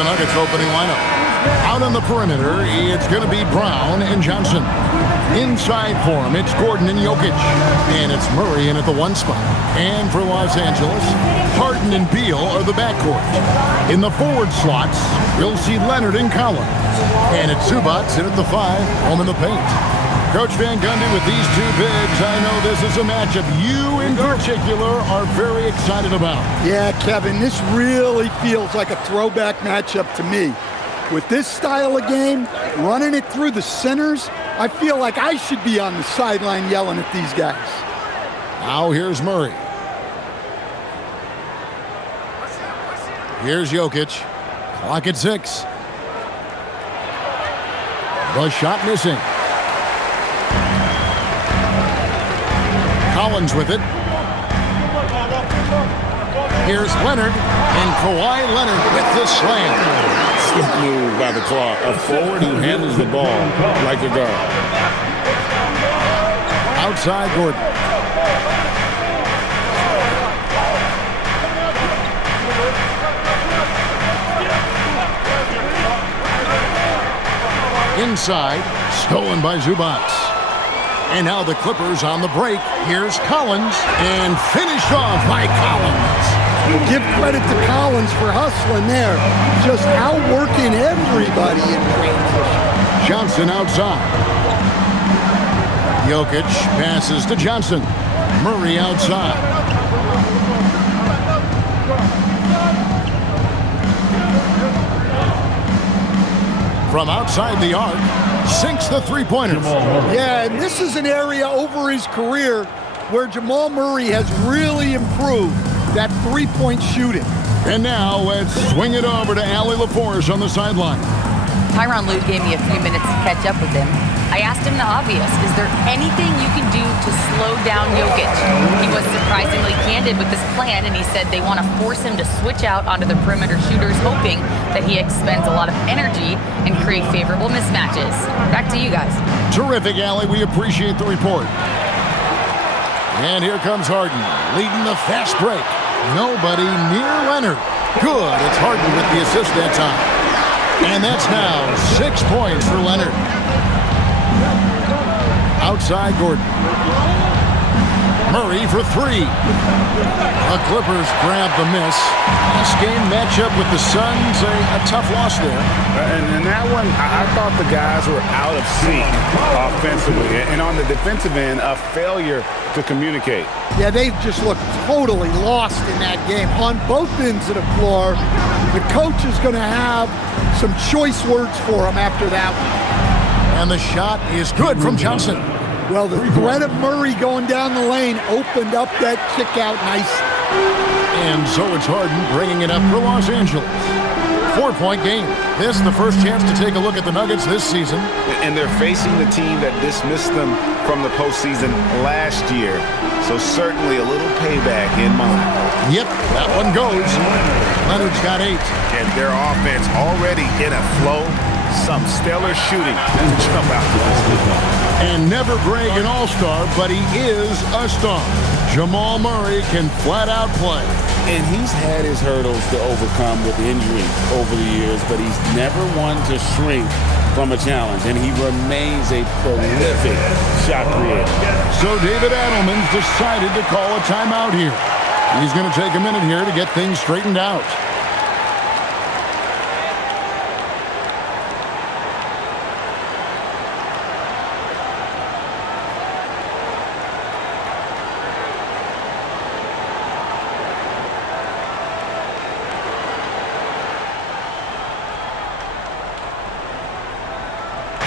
the Nuggets opening lineup. Out on the perimeter, it's going to be Brown and Johnson. Inside for him, it's Gordon and Jokic. And it's Murray in at the 1 spot. And for Los Angeles, Harden and Beal are the backcourt. In the forward slots, you'll see Leonard and Collins. And it's Zubac in at the 5, home in the paint. Coach Van Gundy, with these two bigs, I know this is a matchup you in particular are very excited about. Yeah, Kevin, this really feels like a throwback matchup to me. With this style of game, running it through the centers, I feel like I should be on the sideline yelling at these guys. Now here's Murray. Here's Jokic. Clock at 6. The shot missing. Collins with it. Here's Leonard, and Kawhi Leonard with the slam. Slick move by the Claw. A forward who handles the ball like a guard. Outside Gordon. Inside, stolen by Zubac. And now the Clippers on the break. Here's Collins, and finished off by Collins. Give credit to Collins for hustling there. Just outworking everybody in transition. Johnson outside. Jokic passes to Johnson. Murray outside. From outside the arc, sinks the three-pointer. Yeah, and this is an area over his career where Jamal Murray has really improved that three-point shooting. And now let's swing it over to Allie LaForce on the sideline. Tyronn Lue gave me a few minutes to catch up with him. I asked him the obvious, is there anything you can do to slow down Jokic? He was surprisingly candid with this plan, and he said they want to force him to switch out onto the perimeter shooters, hoping that he expends a lot of energy and create favorable mismatches. Back to you guys. Terrific, Allie. We appreciate the report. And here comes Harden, leading the fast break. Nobody near Leonard. Good. It's Harden with the assist that time. And that's now 6 points for Leonard. Outside Gordon. Murray for 3. The Clippers grab the miss. This game matchup with the Suns, a tough loss there. And that one, I thought the guys were out of sync offensively. And on the defensive end, a failure to communicate. Yeah, they just looked totally lost in that game. On both ends of the floor, the coach is going to have some choice words for him after that one. And the shot is good from Johnson. Well, the threat of Murray going down the lane opened up that kick out nicely. And so it's Harden bringing it up for Los Angeles. 4-point game. This is the first chance to take a look at the Nuggets this season. And they're facing the team that dismissed them from the postseason last year. So certainly a little payback in mind. Yep, that one goes. Leonard's got 8. And their offense already in a flow. Some stellar shooting to jump out to this league. And never brag an all-star, but he is a star. Jamal Murray can flat out play. And he's had his hurdles to overcome with injury over the years, but he's never one to shrink from a challenge, and he remains a prolific shot creator. So David Adelman's decided to call a timeout here. He's going to take a minute here to get things straightened out.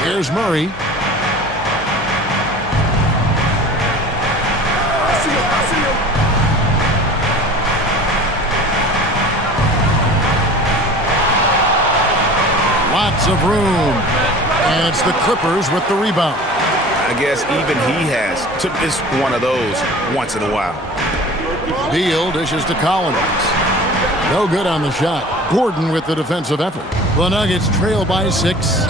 Here's Murray. Lots of room. And it's the Clippers with the rebound. I guess even he has to miss one of those once in a while. Beal dishes to Collins. No good on the shot. Gordon with the defensive effort. The Nuggets trail by 6.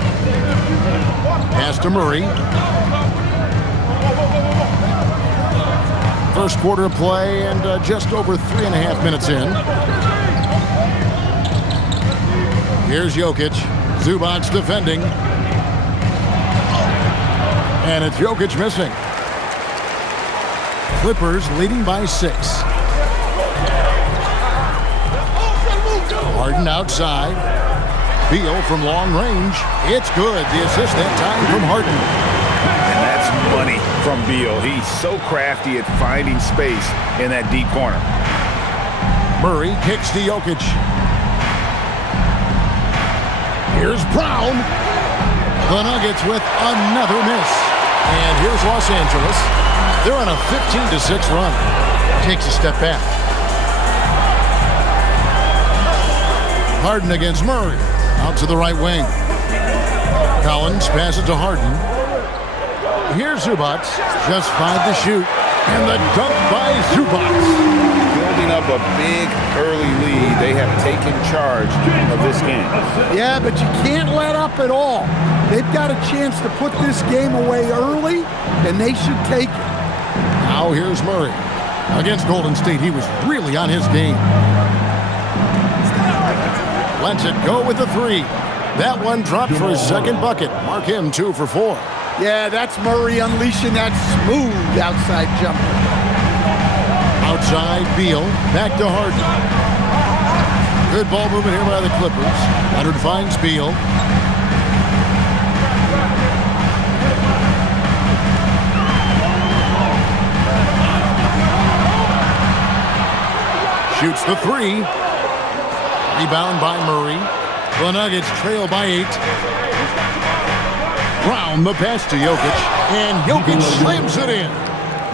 Pass to Murray. First quarter of play and just over 3.5 minutes in. Here's Jokic. Zubac defending. And it's Jokic missing. Clippers leading by 6. Harden outside. Beal from long range. It's good. The assist that time from Harden. And that's money from Beal. He's so crafty at finding space in that deep corner. Murray kicks to Jokic. Here's Brown. The Nuggets with another miss. And here's Los Angeles. They're on a 15-6 run. Takes a step back. Harden against Murray. Out to the right wing. Collins passes to Harden. Here's Zubac. Just 5 to shoot. And the dunk by Zubac. Building up a big early lead. They have taken charge of this game. Yeah, but you can't let up at all. They've got a chance to put this game away early, and they should take it. Now here's Murray. Against Golden State, he was really on his game. Lets it go with the 3. That one dropped for his second bucket. Mark him 2 for 4. Yeah, that's Murray unleashing that smooth outside jumper. Outside, Beal. Back to Harden. Good ball movement here by the Clippers. Leonard finds Beal. Shoots the 3. Rebound by Murray. The Nuggets trail by 8. Brown the pass to Jokic. And Jokic slams it in.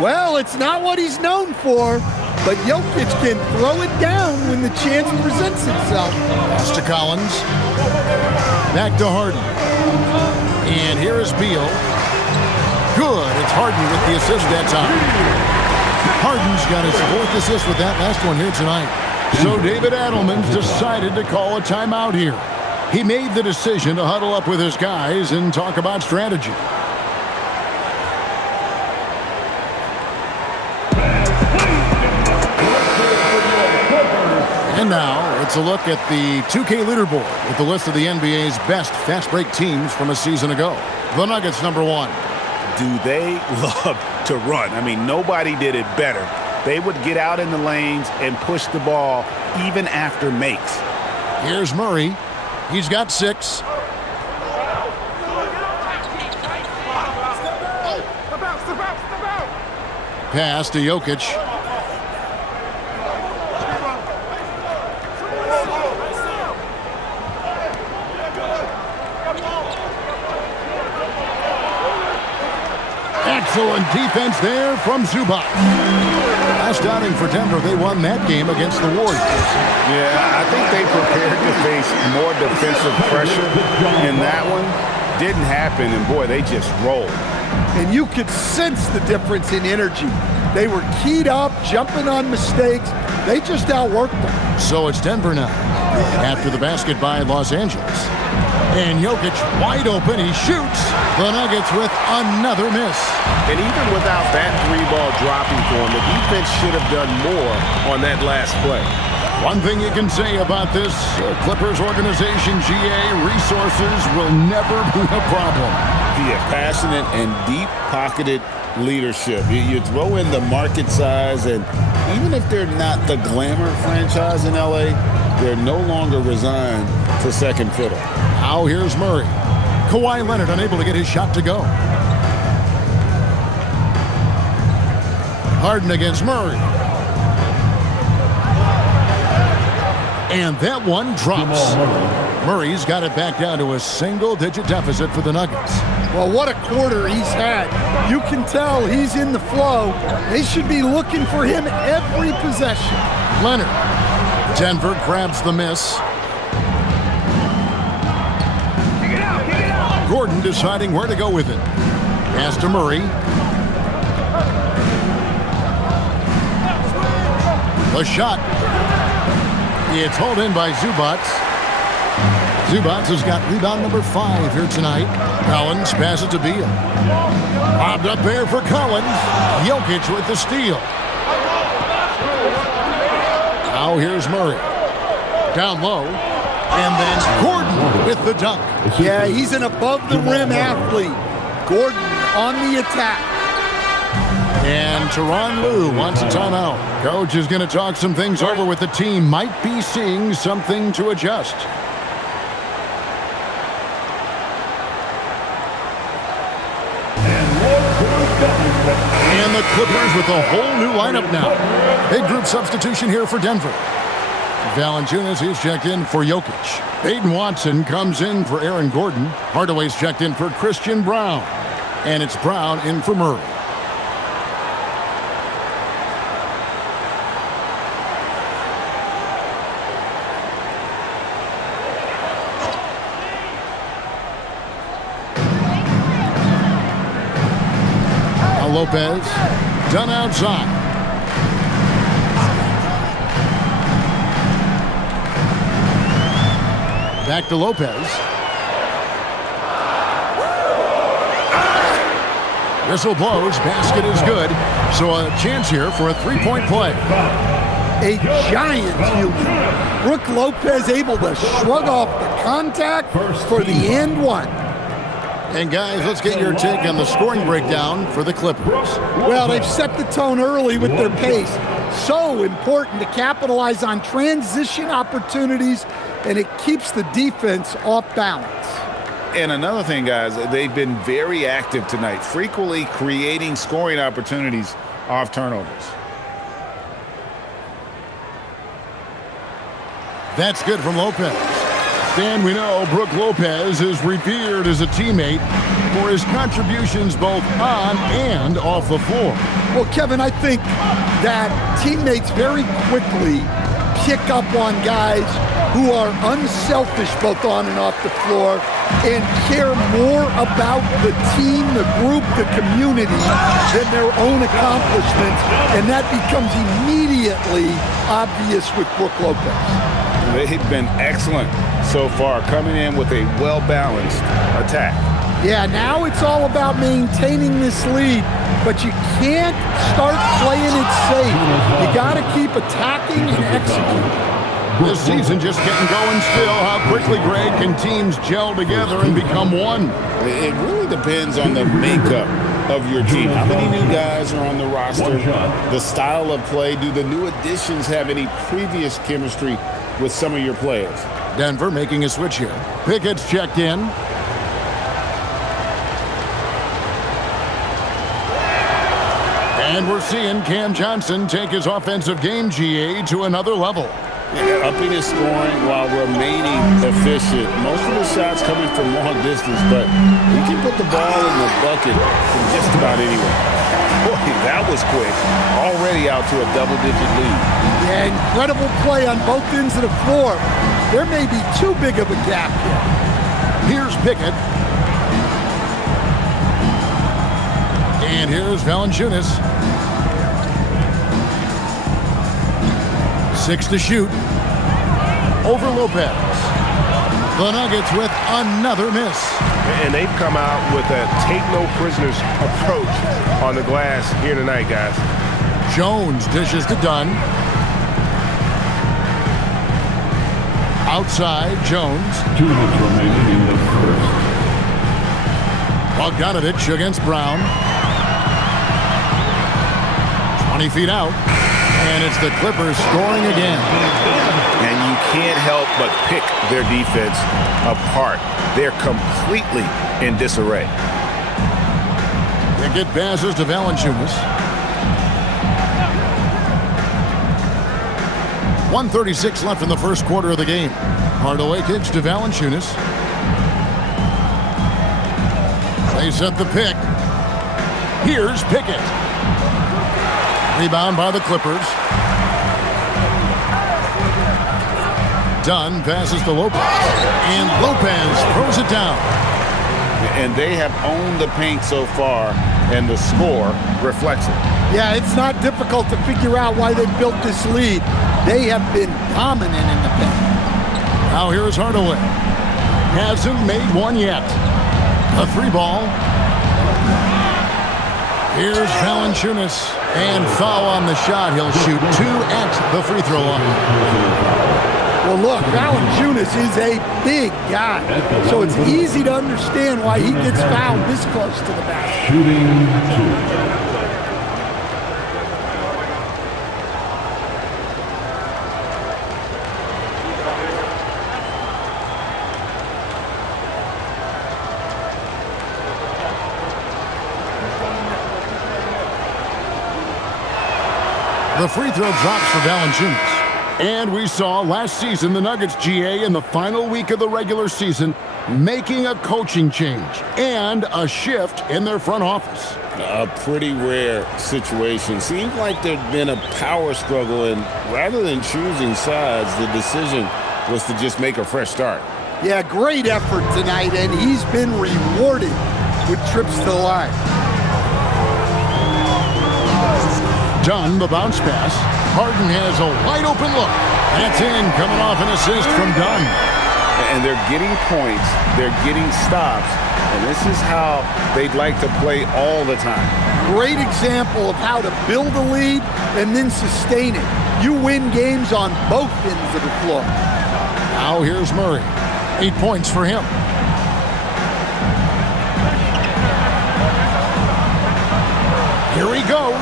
Well, it's not what he's known for, but Jokic can throw it down when the chance presents itself. Pass to Collins. Back to Harden. And here is Beal. Good. It's Harden with the assist that time. Harden's got his 4th assist with that last one here tonight. So David Adelman's decided to call a timeout here. He made the decision to huddle up with his guys and talk about strategy. And now it's a look at the 2K leaderboard with the list of the NBA's best fast break teams from a season ago. The Nuggets number 1. Do they love to run? I mean, nobody did it better. They would get out in the lanes and push the ball even after makes. Here's Murray. He's got 6. Pass to Jokic. Excellent defense there from Zubac. Last outing for Denver, they won that game against the Warriors. Yeah, I think they prepared to face more defensive pressure, and that one didn't happen, and boy, they just rolled. And you could sense the difference in energy. They were keyed up, jumping on mistakes. They just outworked them. So it's Denver now, after the basket by Los Angeles. And Jokic wide open, he shoots. The Nuggets with another miss. And even without that 3-ball dropping for him, the defense should have done more on that last play. One thing you can say about this Clippers organization, GA, resources will never be a problem. The passionate and deep-pocketed leadership. You throw in the market size, and even if they're not the glamour franchise in LA, they're no longer resigned to second fiddle. Now here's Murray. Kawhi Leonard unable to get his shot to go. Harden against Murray. And that one drops. Murray's got it back down to a single-digit deficit for the Nuggets. Well, what a quarter he's had. You can tell he's in the flow. They should be looking for him every possession. Leonard. Denver grabs the miss. Gordon deciding where to go with it. Pass to Murray. The shot. It's hauled in by Zubac. Zubac has got rebound number 5 here tonight. Collins passes to Beal. Bobbed up there for Collins. Jokic with the steal. Now here's Murray. Down low. And then Gordon with the dunk. Yeah, he's an above-the-rim athlete. Gordon on the attack. And Tyronn Lue wants a timeout. Coach is going to talk some things over with the team. Might be seeing something to adjust. And the Clippers with a whole new lineup now. Big group substitution here for Denver. Valanciunas is checked in for Jokic. Peyton Watson comes in for Aaron Gordon. Hardaway's checked in for Christian Brown. And it's Brown in for Murray. Lopez, done outside. Back to Lopez. Whistle blows, basket is good. So a chance here for a three-point play. A giant human. Brook Lopez able to shrug off the contact for the and one. And guys, let's get your take on the scoring breakdown for the Clippers. Well, they've set the tone early with their pace. So important to capitalize on transition opportunities, and it keeps the defense off balance. And another thing, guys, they've been very active tonight, frequently creating scoring opportunities off turnovers. That's good from Lopez. And we know Brook Lopez is revered as a teammate for his contributions both on and off the floor. Well, Kevin, I think that teammates very quickly pick up on guys who are unselfish both on and off the floor and care more about the team, the group, the community than their own accomplishments, and that becomes immediately obvious with Brook Lopez. They've been excellent so far, coming in with a well-balanced attack. Yeah, now it's all about maintaining this lead, but you can't start playing it safe. You got to keep attacking and executing. This season just getting going still. How quickly, Greg, can teams gel together and become one? It really depends on the makeup of your team. How many new guys are on the roster? The style of play. Do the new additions have any previous chemistry with some of your players? Denver making a switch here. Pickett's checked in. And we're seeing Cam Johnson take his offensive game, GA, to another level. Upping his scoring while remaining efficient. Most of the shots coming from long distance, but he can put the ball in the bucket from just about anywhere. Boy, that was quick. Already out to a double-digit lead. Yeah, incredible play on both ends of the floor. There may be too big of a gap here. Here's Pickett. And here's Valanciunas. 6 to shoot. Over Lopez. The Nuggets with another miss. And they've come out with a take-no-prisoners approach on the glass here tonight, guys. Jones dishes to Dunn. Outside, Jones. 2 minutes remaining in the first. Bogdanovich against Brown. 20 feet out. And it's the Clippers scoring again. And you can't help but pick their defense apart. They're completely in disarray. Pickett passes to Valanciunas. 1:36 left in the first quarter of the game. Hardaway kicks to Valanciunas. They set the pick. Here's Pickett. Rebound by the Clippers. Dunn passes to Lopez. And Lopez throws it down. And they have owned the paint so far, and the score reflects it. Yeah, it's not difficult to figure out why they built this lead. They have been dominant in the paint. Now here's Hardaway. Hasn't made one yet. A 3-ball. Here's Valanciunas. And foul on the shot. He'll shoot 2 at the free throw line. Well, look, Valanciunas is a big guy, so it's easy to understand why he gets fouled this close to the basket. Shooting 2. The free throw drops for Valanciunas. And we saw last season the Nuggets, GA, in the final week of the regular season, making a coaching change and a shift in their front office. A pretty rare situation. Seems like there'd been a power struggle, and rather than choosing sides, the decision was to just make a fresh start. Yeah, great effort tonight, and he's been rewarded with trips to the line. Dunn, the bounce pass. Harden has a wide open look. That's in, coming off an assist from Dunn. And they're getting points, they're getting stops, and this is how they'd like to play all the time. Great example of how to build a lead and then sustain it. You win games on both ends of the floor. Now here's Murray. 8 points for him. Here he goes.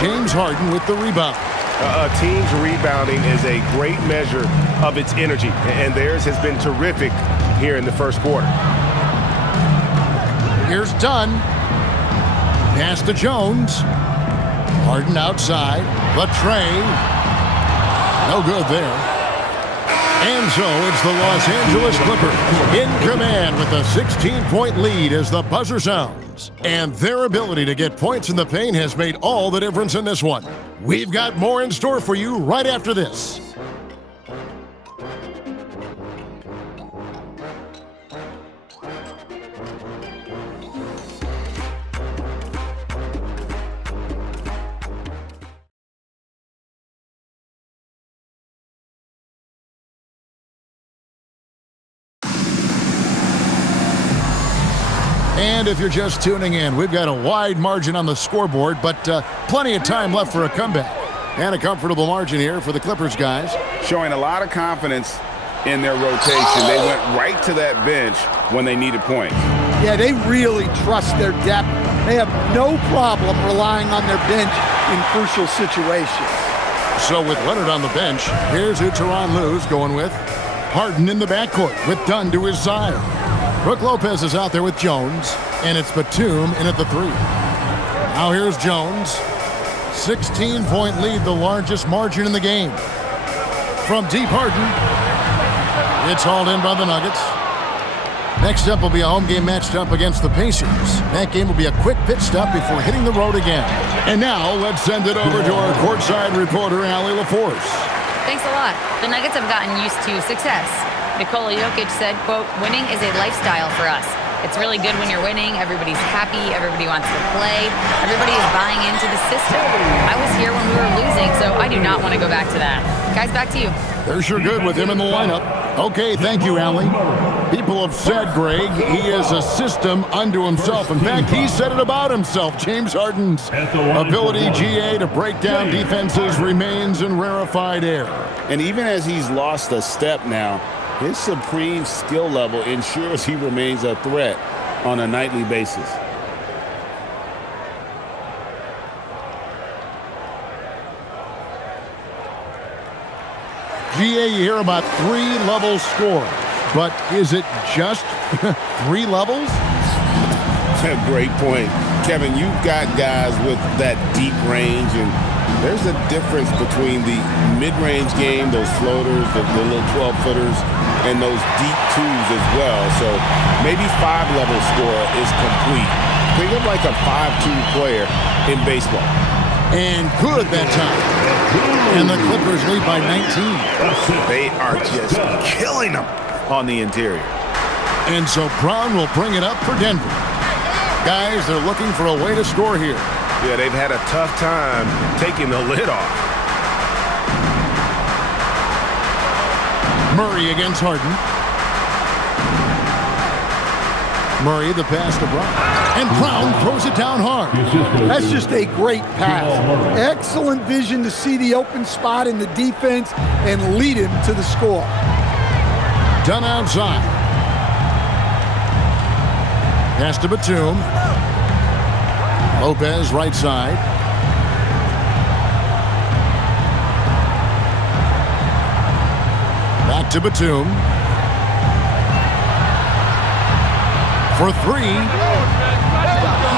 James Harden with the rebound. A team's rebounding is a great measure of its energy, and theirs has been terrific here in the first quarter. Here's Dunn. Pass to Jones. Harden outside. Latre. No good there. And so it's the Los Angeles Clippers in command with a 16-point lead as the buzzer sounds. And their ability to get points in the paint has made all the difference in this one. We've got more in store for you right after this. And if you're just tuning in, we've got a wide margin on the scoreboard, but plenty of time left for a comeback. And a comfortable margin here for the Clippers guys. Showing a lot of confidence in their rotation. They went right to that bench when they needed points. Yeah, they really trust their depth. They have no problem relying on their bench in crucial situations. So with Leonard on the bench, here's who Tyronn Lue's going with. Harden in the backcourt with Dunn to his side. Brook Lopez is out there with Jones, and it's Batum in at the 3. Now here's Jones. 16-point lead, the largest margin in the game. From deep, Harden. It's hauled in by the Nuggets. Next up will be a home game matched up against the Pacers. That game will be a quick pit stop before hitting the road again. And now let's send it over to our courtside reporter, Allie LaForce. Thanks a lot. The Nuggets have gotten used to success. Nikola Jokic said, quote, "Winning is a lifestyle for us. It's really good when you're winning. Everybody's happy. Everybody wants to play. Everybody is buying into the system. I was here when we were losing, so I do not want to go back to that." Guys, back to you. They're sure good with him in the lineup. Okay, thank you, Allie. People have said, Greg, he is a system unto himself. In fact, he said it about himself. James Harden's ability, GA, to break down defenses remains in rarefied air. And even as he's lost a step now, his supreme skill level ensures he remains a threat on a nightly basis. GA, you hear about 3-level score, but is it just 3 levels? Great point. Kevin, you've got guys with that deep range, and there's a difference between the mid-range game, those floaters, the little 12-footers, and those deep twos as well. So maybe 5-level score is complete. Think of like a 5-2 player in baseball. And good that time. And the Clippers lead by 19. They are just killing them on the interior. And so Brown will bring it up for Denver. Guys, they're looking for a way to score here. Yeah, they've had a tough time taking the lid off. Murray against Harden. Murray, the pass to Brown. And Brown throws it down hard. That's just a great pass. Excellent vision to see the open spot in the defense and lead him to the score. Done outside. Pass to Batum. Lopez right side. Back to Batum. For three.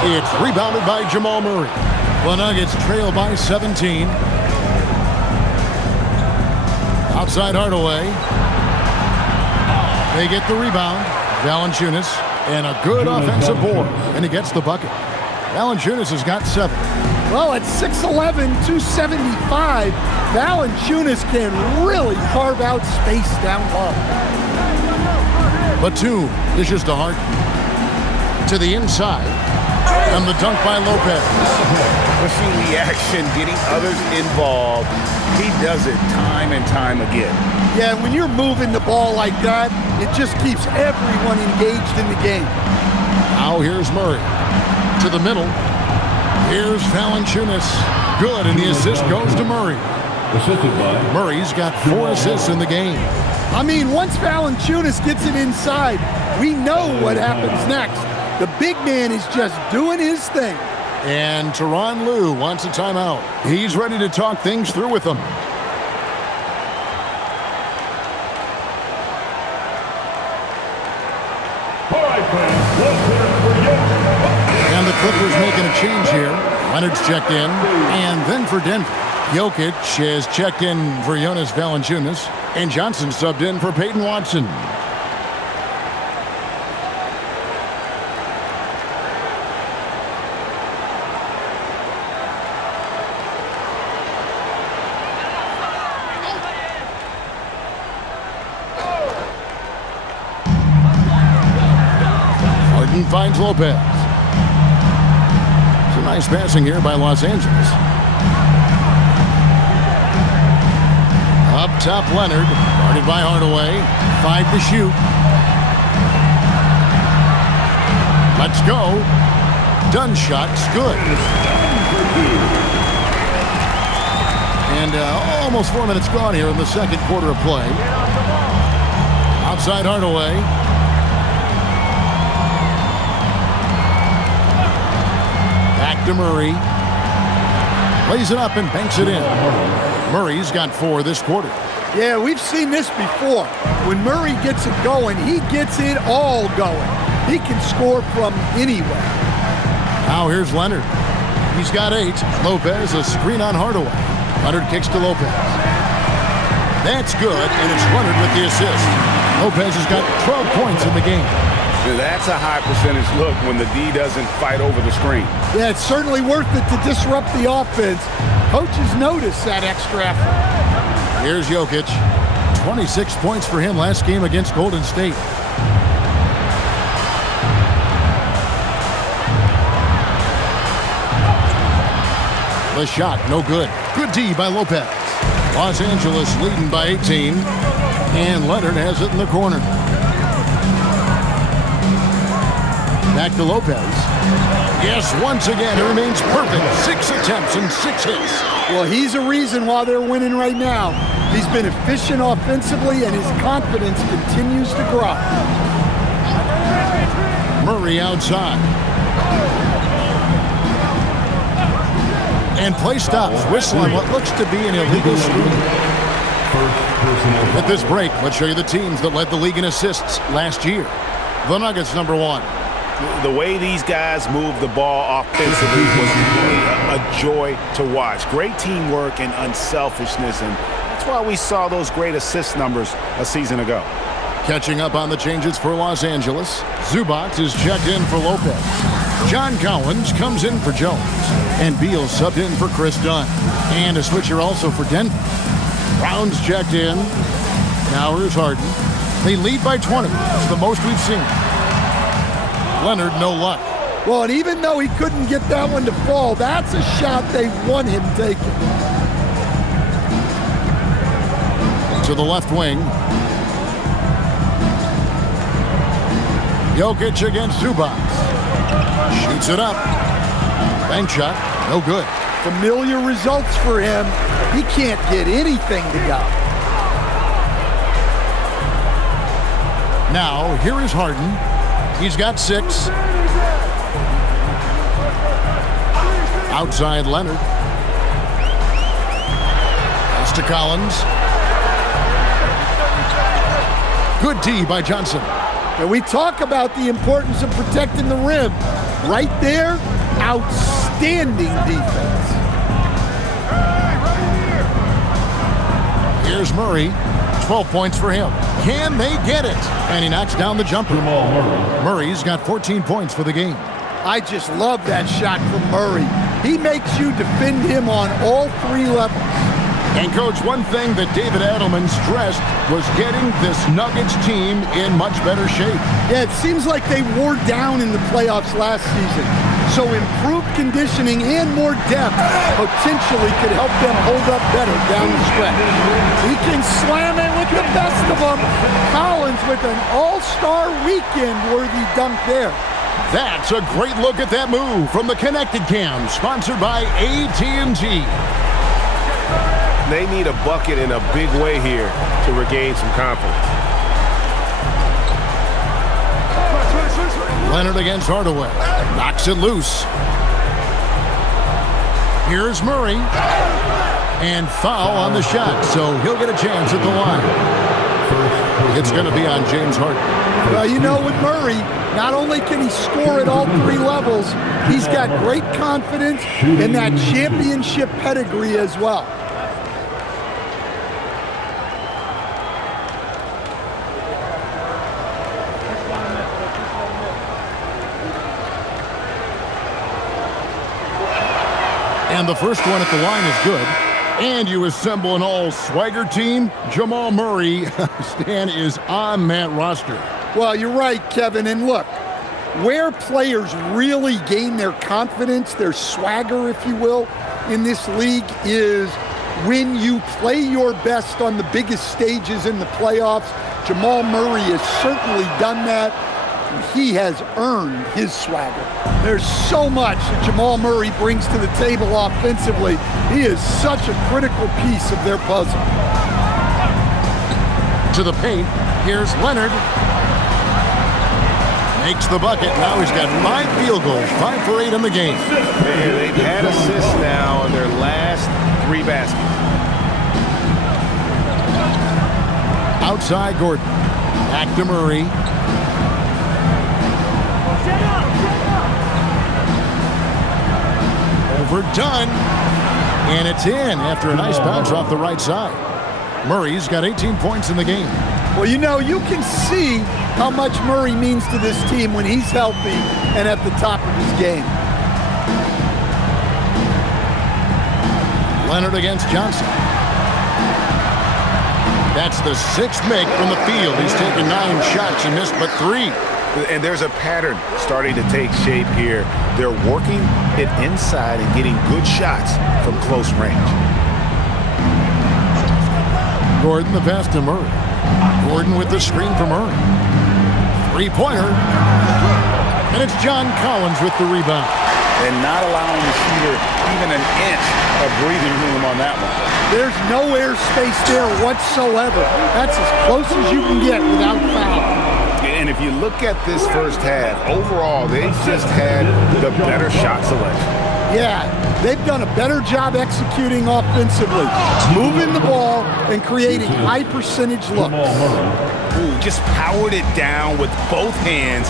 It's rebounded by Jamal Murray. The Nuggets trail by 17. Outside Hardaway. They get the rebound. Valanciunas. And a good offensive board. And he gets the bucket. Valanciunas has got 7. Well, at 6'11", 275, Valanciunas can really carve out space down low. Batum dishes to Harden. To the inside. And the dunk by Lopez. Pushing the action, getting others involved. He does it time and time again. Yeah, when you're moving the ball like that, it just keeps everyone engaged in the game. Now here's Murray. To the middle. Here's Valanciunas. Good, and the assist goes to Murray. Assisted by Murray's got 4 assists in the game. I mean, once Valanciunas gets it inside, we know what happens next. The big man is just doing his thing. And Tyronn Lue wants a timeout. He's ready to talk things through with them. And the Clippers making a change here. Leonard's checked in. And then for Denver, Jokic has checked in for Jonas Valanciunas. And Johnson subbed in for Peyton Watson. Finds Lopez. It's a nice passing here by Los Angeles. Up top, Leonard. Guarded by Hardaway. 5 to shoot. Let's go. Done shot's good. And almost 4 minutes gone here in the second quarter of play. Outside Hardaway. To Murray. Lays it up and banks it in. Murray's got 4 this quarter. Yeah, we've seen this before. When Murray gets it going, he gets it all going. He can score from anywhere. Now here's Leonard. He's got 8. Lopez, a screen on Hardaway. Leonard kicks to Lopez. That's good, and it's Leonard with the assist. Lopez has got 12 points in the game. That's a high percentage look when the D doesn't fight over the screen. Yeah, it's certainly worth it to disrupt the offense. Coaches notice that extra effort. Here's Jokic. 26 points for him last game against Golden State. The shot, no good. Good D by Lopez. Los Angeles leading by 18. And Leonard has it in the corner. Back to Lopez. Yes, once again, it remains perfect. 6 attempts and 6 hits. Well, he's a reason why they're winning right now. He's been efficient offensively, and his confidence continues to grow. Murray outside. And play stops. Whistle on what looks to be an illegal screen. At this break, let's show you the teams that led the league in assists last year. The Nuggets, number 1. The way these guys move the ball offensively was really a joy to watch. Great teamwork and unselfishness, and that's why we saw those great assist numbers a season ago. Catching up on the changes for Los Angeles, Zubac is checked in for Lopez. John Collins comes in for Jones, and Beal subbed in for Chris Dunn. And a switcher also for Denver. Brown's checked in. Now here's Harden. They lead by 20. It's the most we've seen. Leonard, no luck. Well, and even though he couldn't get that one to fall, that's a shot they want him taking. To the left wing. Jokic against Zubac. Shoots it up. Bank shot. No good. Familiar results for him. He can't get anything to go. Now, here is Harden. He's got 6. Outside Leonard. Pass to Collins. Good D by Johnson. And we talk about the importance of protecting the rim. Right there, outstanding defense. Here's Murray. 12 points for him. Can they get it? And he knocks down the jumper. Murray's got 14 points for the game. I just love that shot from Murray. He makes you defend him on all 3 levels. And, Coach, one thing that David Adelman stressed was getting this Nuggets team in much better shape. Yeah, it seems like they wore down in the playoffs last season. So improved conditioning and more depth potentially could help them hold up better down the stretch. He can slam it with the best of them. Collins with an all-star weekend-worthy dunk there. That's a great look at that move from the Connected Cam, sponsored by AT&T. They need a bucket in a big way here to regain some confidence. Leonard against Hardaway. Knocks it loose. Here's Murray. And foul on the shot, so he'll get a chance at the line. It's going to be on James Harden. Well, you know, with Murray, not only can he score at all 3 levels, he's got great confidence and that championship pedigree as well. And the first one at the line is good. And you assemble an all-swagger team. Jamal Murray, Stan, is on that roster. Well, you're right, Kevin. And look, where players really gain their confidence, their swagger, if you will, in this league is when you play your best on the biggest stages in the playoffs. Jamal Murray has certainly done that. He has earned his swagger. There's so much that Jamal Murray brings to the table offensively. He is such a critical piece of their puzzle. To the paint, here's Leonard. Makes the bucket. Now he's got 5 field goals, 5 for 8 in the game. They've had assists now in their last 3 baskets. Outside Gordon. Back to Murray. Overdone. And it's in after a nice bounce off the right side. Murray's got 18 points in the game. Well, you know, you can see how much Murray means to this team when he's healthy and at the top of his game. Leonard against Johnson. That's the 6th make from the field. He's taken 9 shots and missed but 3. And there's a pattern starting to take shape here. They're working it inside and getting good shots from close range. Gordon the pass to Murray. Gordon with the screen for Murray. 3-pointer. And it's John Collins with the rebound. And not allowing the shooter even an inch of breathing room on that one. There's no airspace there whatsoever. That's as close as you can get without foul. And if you look at this first half, overall, they've just had the better shot selection. Yeah, they've done a better job executing offensively, moving the ball and creating high percentage looks. Ooh, just powered it down with both hands.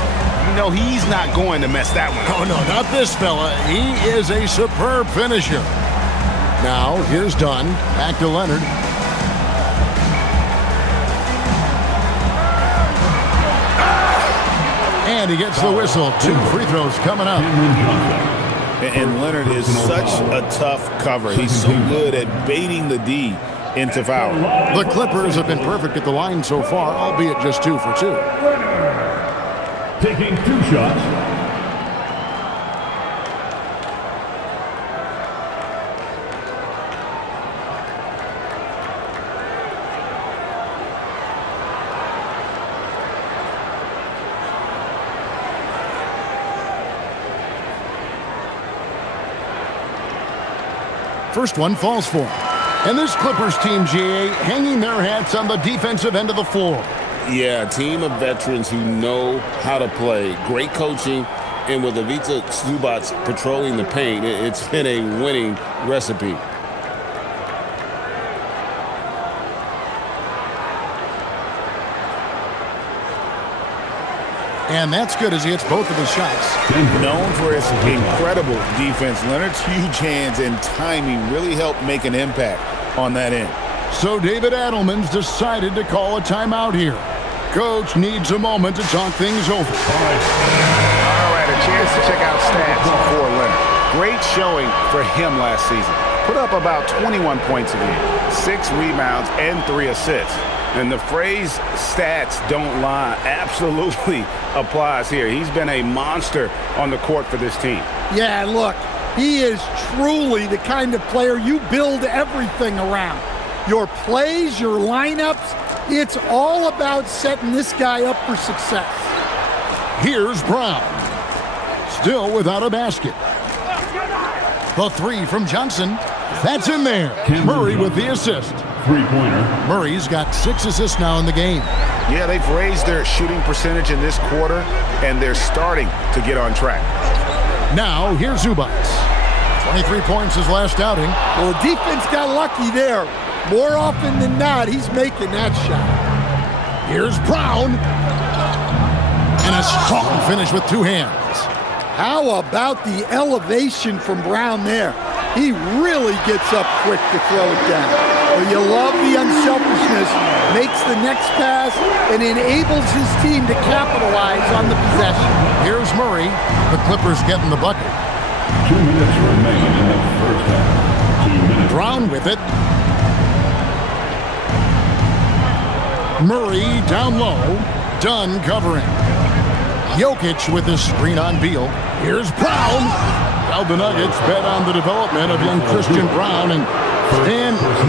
You know he's not going to mess that one up. Oh, no, not this fella. He is a superb finisher. Now, here's Dunn. Back to Leonard. And he gets the whistle. 2 free throws coming up. And Leonard is such a tough cover. He's so good at baiting the D into foul. The Clippers have been perfect at the line so far, albeit just 2 for 2. Taking 2 shots. First one falls for him. And this Clippers team, GA, hanging their hats on the defensive end of the floor. Yeah, a team of veterans who know how to play. Great coaching. And with Ivica Zubac patrolling the paint, it's been a winning recipe. And that's good as he hits both of his shots. Known for his incredible defense, Leonard's huge hands and timing really helped make an impact on that end. So David Adelman's decided to call a timeout here. Coach needs a moment to talk things over. All right, a chance to check out stats for Leonard. Great showing for him last season. Put up about 21 points a game, 6 rebounds, and 3 assists. And the phrase stats don't lie absolutely applies here. He's been a monster on the court for this team. Yeah, look, he is truly the kind of player you build everything around. Your plays, your lineups, it's all about setting this guy up for success. Here's Brown. Still without a basket. The three from Johnson. That's in there. Murray with the assist. Three-pointer. Murray's got 6 assists now in the game. Yeah, they've raised their shooting percentage in this quarter, and they're starting to get on track. Now, here's Zubac. 23 points his last outing. Well, the defense got lucky there. More often than not, he's making that shot. Here's Brown. And a strong finish with 2 hands. How about the elevation from Brown there? He really gets up quick to throw it down. Well, you love the unselfishness, makes the next pass, and enables his team to capitalize on the possession. Here's Murray. The Clippers getting the bucket. 2 minutes remain in the first half. 2 minutes. Brown with it. Murray down low. Dunn covering. Jokic with his screen on Beal. Here's Brown. Now the Nuggets bet on the development of young Christian Brown, and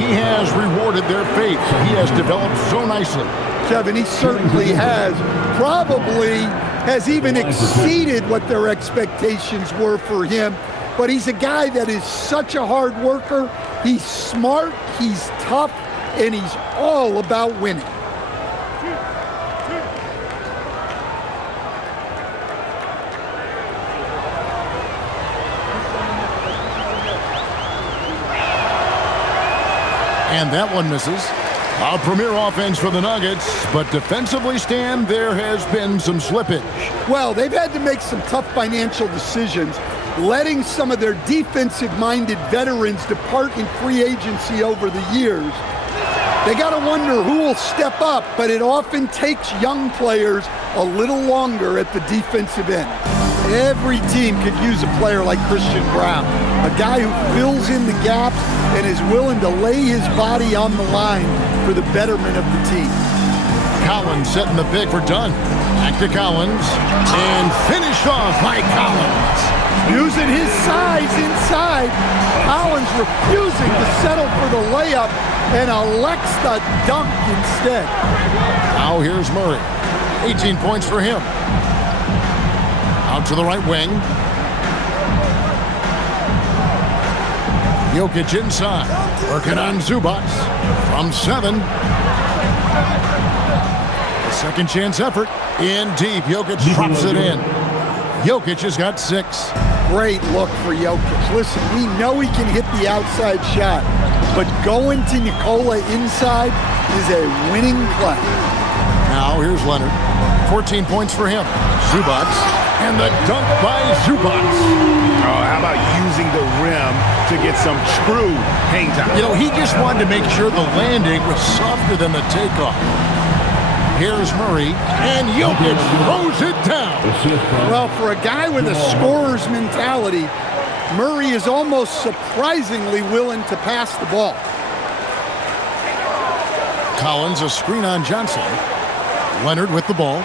he has rewarded their faith. He has developed so nicely. Kevin, he certainly has. Probably has even exceeded what their expectations were for him. But he's a guy that is such a hard worker. He's smart, he's tough, and he's all about winning. And that one misses. A premier offense for the Nuggets, but defensively, Stan, there has been some slippage. Well, they've had to make some tough financial decisions, letting some of their defensive-minded veterans depart in free agency over the years. They got to wonder who will step up, but it often takes young players a little longer at the defensive end. Every team could use a player like Christian Brown, a guy who fills in the gaps and is willing to lay his body on the line for the betterment of the team. Collins setting the pick for Dunn. Back to Collins, and finished off by Collins. Using his size inside, Collins refusing to settle for the layup and elects the dunk instead. Now here's Murray. 18 points for him. Out to the right wing. Jokic inside. Working on Zubac. From 7. A second chance effort. In deep. Jokic drops it in. Jokic has got 6. Great look for Jokic. Listen, we know he can hit the outside shot, but going to Nikola inside is a winning play. Now here's Leonard. 14 points for him. Zubac. And the dunk by Zubac. Oh, how about using the rim to get some true hang time? You know, he just wanted to make sure the landing was softer than the takeoff. Here's Murray, and Jokic throws it down. Well, for a guy with a scorer's mentality, Murray is almost surprisingly willing to pass the ball. Collins, a screen on Johnson. Leonard with the ball,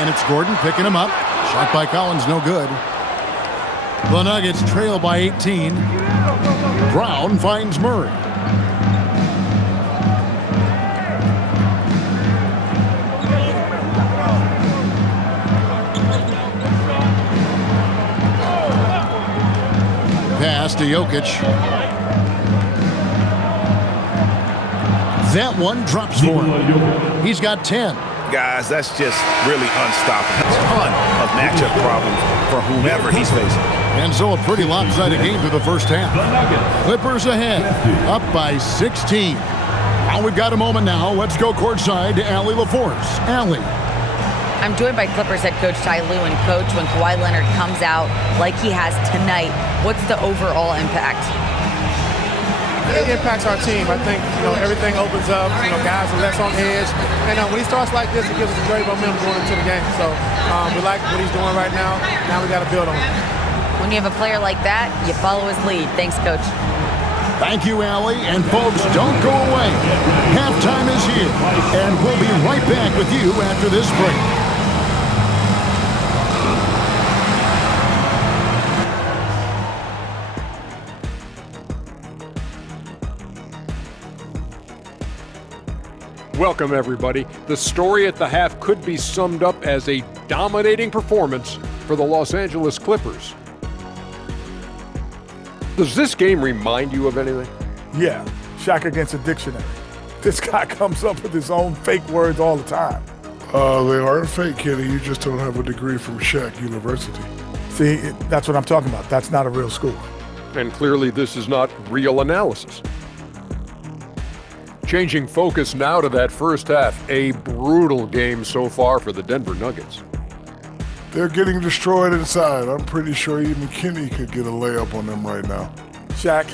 and it's Gordon picking him up. Shot by Collins, no good. The Nuggets trail by 18. Brown finds Murray. Pass to Jokic. That one drops for him. He's got 10. Guys, that's just really unstoppable. A ton of matchup problems for whomever he's facing. And so a pretty lopsided game through the first half. Clippers ahead, up by 16. Now we've got a moment now. Let's go courtside to Allie LaForce. Allie. I'm joined by Clippers head coach Ty Lue. And coach, when Kawhi Leonard comes out like he has tonight, what's the overall impact? It impacts our team. I think, everything opens up. Guys are less on edge. And when he starts like this, it gives us a great momentum going into the game. So we like what he's doing right now. Now we got to build on it. When you have a player like that, you follow his lead. Thanks, coach. Thank you, Allie. And folks, don't go away. Halftime is here. And we'll be right back with you after this break. Welcome, everybody. The story at the half could be summed up as a dominating performance for the Los Angeles Clippers. Does this game remind you of anything? Yeah, Shaq against a dictionary. This guy comes up with his own fake words all the time. They are fake, Kenny. You just don't have a degree from Shaq University. See, that's what I'm talking about. That's not a real school. And clearly this is not real analysis. Changing focus now to that first half. A brutal game so far for the Denver Nuggets. They're getting destroyed inside. I'm pretty sure even Kenny could get a layup on them right now. Shaq,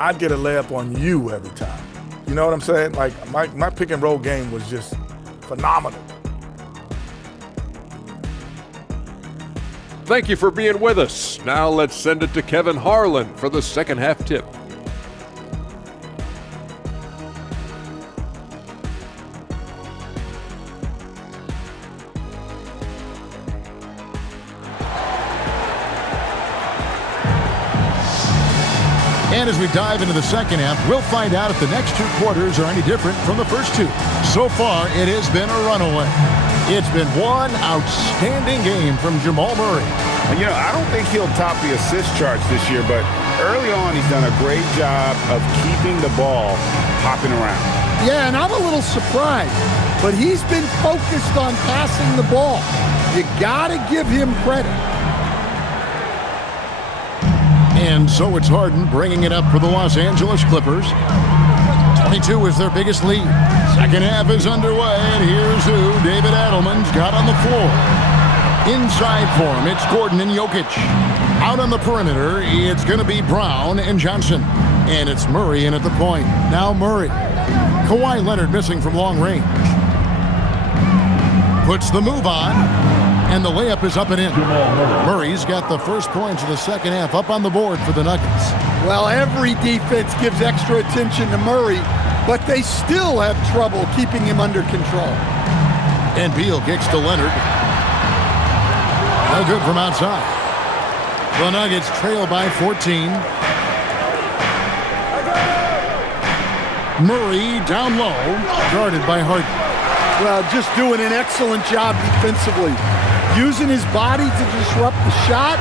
I'd get a layup on you every time. You know what I'm saying? Like, my pick and roll game was just phenomenal. Thank you for being with us. Now let's send it to Kevin Harlan for the second half tip. And as we dive into the second half, we'll find out if the next two quarters are any different from the first two. So far, it has been a runaway. It's been one outstanding game from Jamal Murray. And, I don't think he'll top the assist charts this year, but early on he's done a great job of keeping the ball hopping around. Yeah, and I'm a little surprised, but he's been focused on passing the ball. You got to give him credit. And so it's Harden bringing it up for the Los Angeles Clippers. 22 is their biggest lead. Second half is underway, and here's who David Adelman's got on the floor. Inside for him, it's Gordon and Jokic. Out on the perimeter, it's going to be Brown and Johnson. And it's Murray in at the point. Now Murray. Kawhi Leonard missing from long range. Puts the move on. And the layup is up and in. Murray's got the first points of the second half up on the board for the Nuggets. Well, every defense gives extra attention to Murray, but they still have trouble keeping him under control. And Beal kicks to Leonard. No good from outside. The Nuggets trail by 14. Murray down low, guarded by Harden. Well, just doing an excellent job defensively. Using his body to disrupt the shot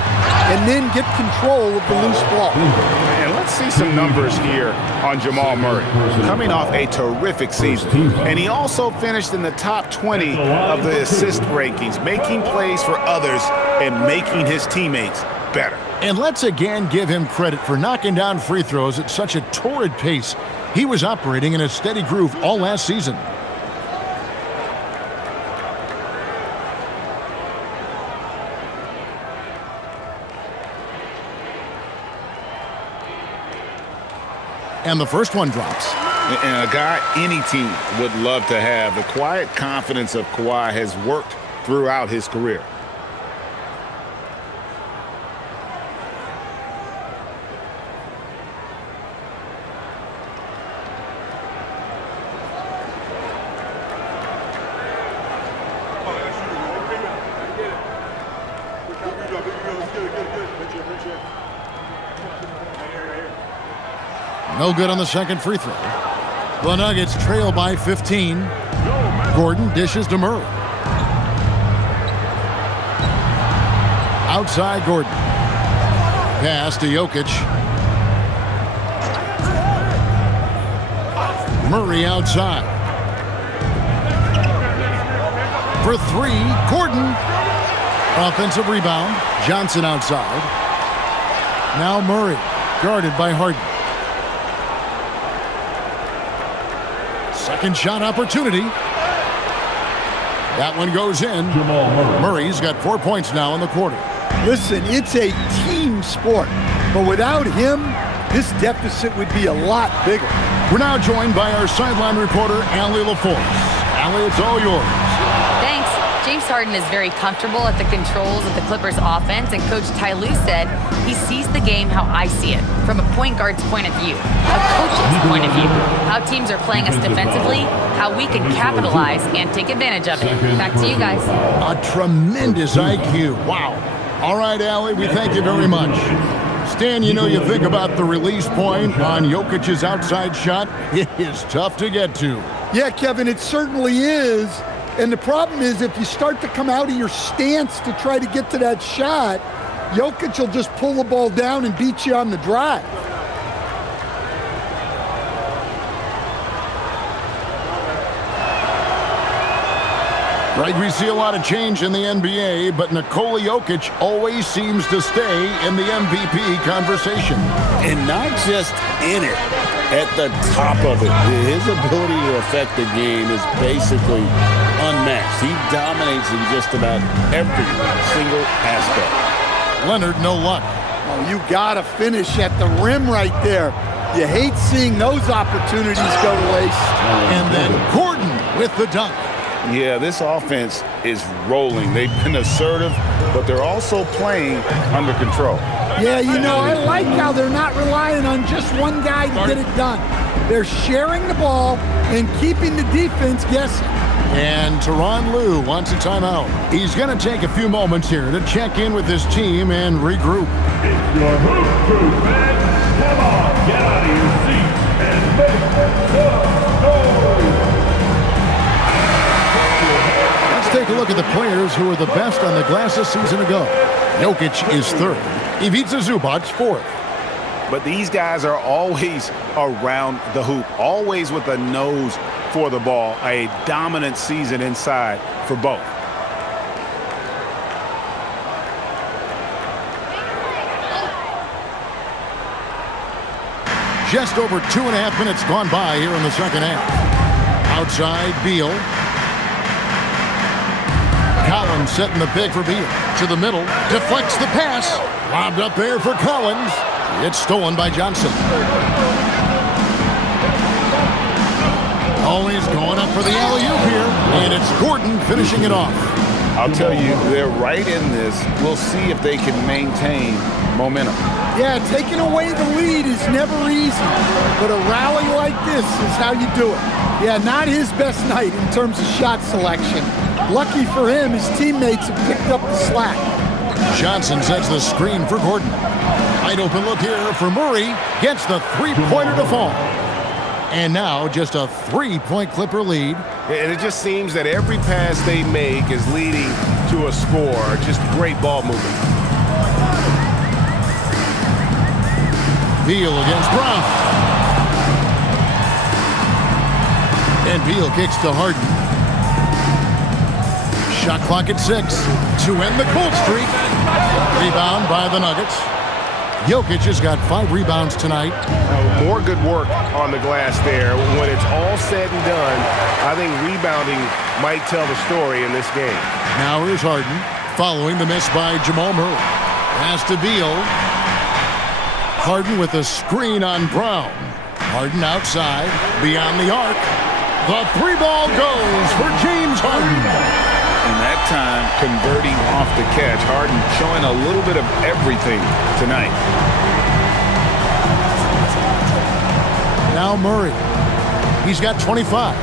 and then get control of the loose ball. And let's see some numbers here on Jamal Murray. Coming off a terrific season. And he also finished in the top 20 of the assist rankings, making plays for others and making his teammates better. And let's again give him credit for knocking down free throws at such a torrid pace. He was operating in a steady groove all last season. And the first one drops. And a guy any team would love to have. The quiet confidence of Kawhi has worked throughout his career. No good on the second free throw. The Nuggets trail by 15. Gordon dishes to Murray. Outside Gordon. Pass to Jokic. Murray outside. For three, Gordon. Offensive rebound. Johnson outside. Now Murray, guarded by Harden. Second shot opportunity. That one goes in. Murray's got 4 points now in the quarter. Listen, it's a team sport, but without him, this deficit would be a lot bigger. We're now joined by our sideline reporter, Allie LaForce. Allie, it's all yours. Thanks. James Harden is very comfortable at the controls of the Clippers offense, and Coach Ty Lue said he sees the game how I see it, from a point guard's point of view, a coach's point of view, how teams are playing us defensively, how we can capitalize and take advantage of it. Back to you guys. A tremendous IQ. Wow. All right, Allie, we thank you very much. Stan, you think about the release point on Jokic's outside shot. It is tough to get to. Yeah, Kevin, it certainly is. And the problem is if you start to come out of your stance to try to get to that shot, Jokic will just pull the ball down and beat you on the drive. Right, we see a lot of change in the NBA, but Nikola Jokic always seems to stay in the MVP conversation. And not just in it, at the top of it. His ability to affect the game is basically unmatched. He dominates in just about every single aspect. Leonard, no luck. Oh, you gotta finish at the rim right there. You hate seeing those opportunities go to waste. And then Gordon with the dunk. Yeah, this offense is rolling. They've been assertive, but they're also playing under control. Yeah, I like how they're not relying on just one guy to get it done. They're sharing the ball and keeping the defense guessing. And Tyronn Lue wants a timeout. He's going to take a few moments here to check in with his team and regroup. It's your Hoop Crew, fans. Come on, get out of your seats and make some noise. Let's take a look at the players who are the best on the glass a season ago. Jokic is third. Ivica Zubac fourth. But these guys are always around the hoop, always with a nose for the ball. A dominant season inside for both. Just over 2.5 minutes gone by here in the second half. Outside, Beal. Collins setting the pick for Beal. To the middle, deflects the pass. Lobbed up there for Collins. It's stolen by Johnson. Always going up for the alley-oop here. And it's Gordon finishing it off. I'll tell you, they're right in this. We'll see if they can maintain momentum. Yeah, taking away the lead is never easy. But a rally like this is how you do it. Yeah, not his best night in terms of shot selection. Lucky for him, his teammates have picked up the slack. Johnson sets the screen for Gordon. Wide open look here for Murray. Gets the three-pointer to fall. And now just a 3-point Clipper lead. And it just seems that every pass they make is leading to a score. Just great ball movement. Beal against Brown. And Beal kicks to Harden. Shot clock at 6 to end the cold streak. Rebound by the Nuggets. Jokic has got 5 rebounds tonight. More good work on the glass there. When it's all said and done, I think rebounding might tell the story in this game. Now here's Harden, following the miss by Jamal Murray. Pass to Beal. Harden with a screen on Brown. Harden outside, beyond the arc. The 3-ball goes for James Harden. And that time, converting off the catch. Harden showing a little bit of everything tonight. Now Murray. He's got 25.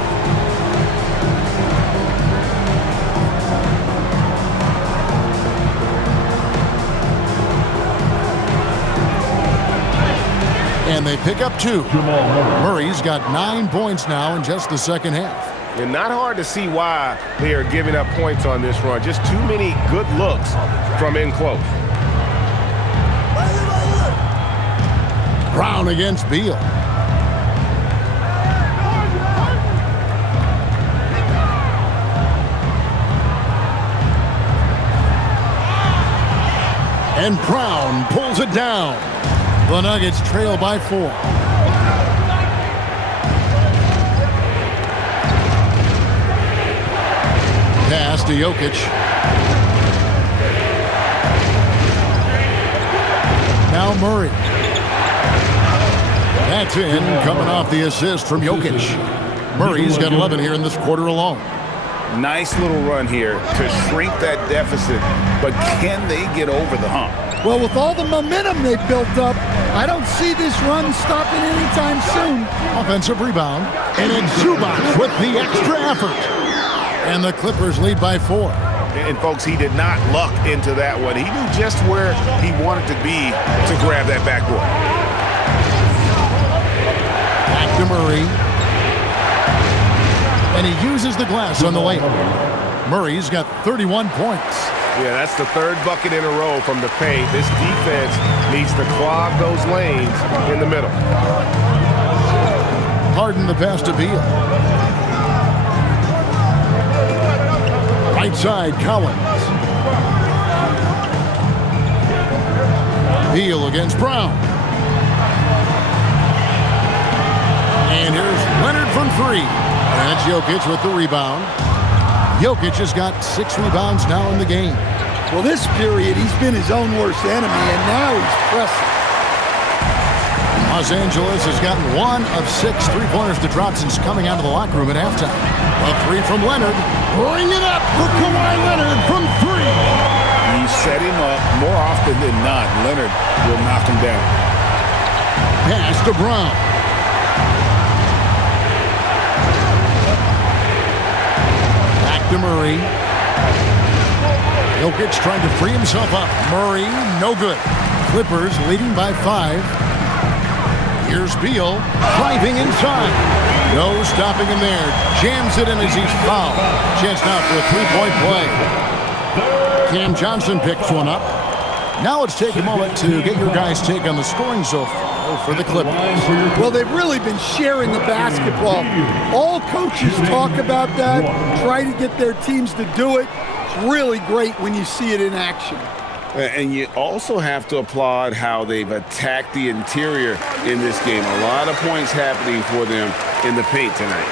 And they pick up 2. Murray's got 9 points now in just the second half. And not hard to see why they are giving up points on this run. Just too many good looks from in close. Brown against Beal. And Brown pulls it down. The Nuggets trail by 4. Pass to Jokic. Now Murray. That's in, coming off the assist from Jokic. Murray's got 11 here in this quarter alone. Nice little run here to shrink that deficit, but can they get over the hump? Well, with all the momentum they've built up, I don't see this run stopping anytime soon. Offensive rebound, and it's Zubac with the extra effort. And the Clippers lead by 4. And, folks, he did not luck into that one. He knew just where he wanted to be to grab that backboard. Back to Murray. And he uses the glass on the layup. Murray's got 31 points. Yeah, that's the 3rd bucket in a row from the paint. This defense needs to clog those lanes in the middle. Harden the pass to Beal. Right side, Collins. Beal against Brown. And here's Leonard from 3. And it's Jokic with the rebound. Jokic has got 6 rebounds now in the game. Well, this period, he's been his own worst enemy, and now he's pressing. Los Angeles has gotten 1 of 6 three-pointers to drop since coming out of the locker room at halftime. A 3 from Leonard. Bring it up for Kawhi Leonard from 3. You set him up more often than not. Leonard will knock him down. Pass to Brown. Back to Murray. Jokic trying to free himself up. Murray, no good. Clippers leading by 5. Here's Beal driving inside. No stopping him there. Jams it in as he's fouled. Chance now for a 3-point play. Cam Johnson picks one up. Now let's take a moment to get your guys' take on the scoring so far for the Clippers. Well, they've really been sharing the basketball. All coaches talk about that, try to get their teams to do it. It's really great when you see it in action. And you also have to applaud how they've attacked the interior in this game. A lot of points happening for them in the paint tonight.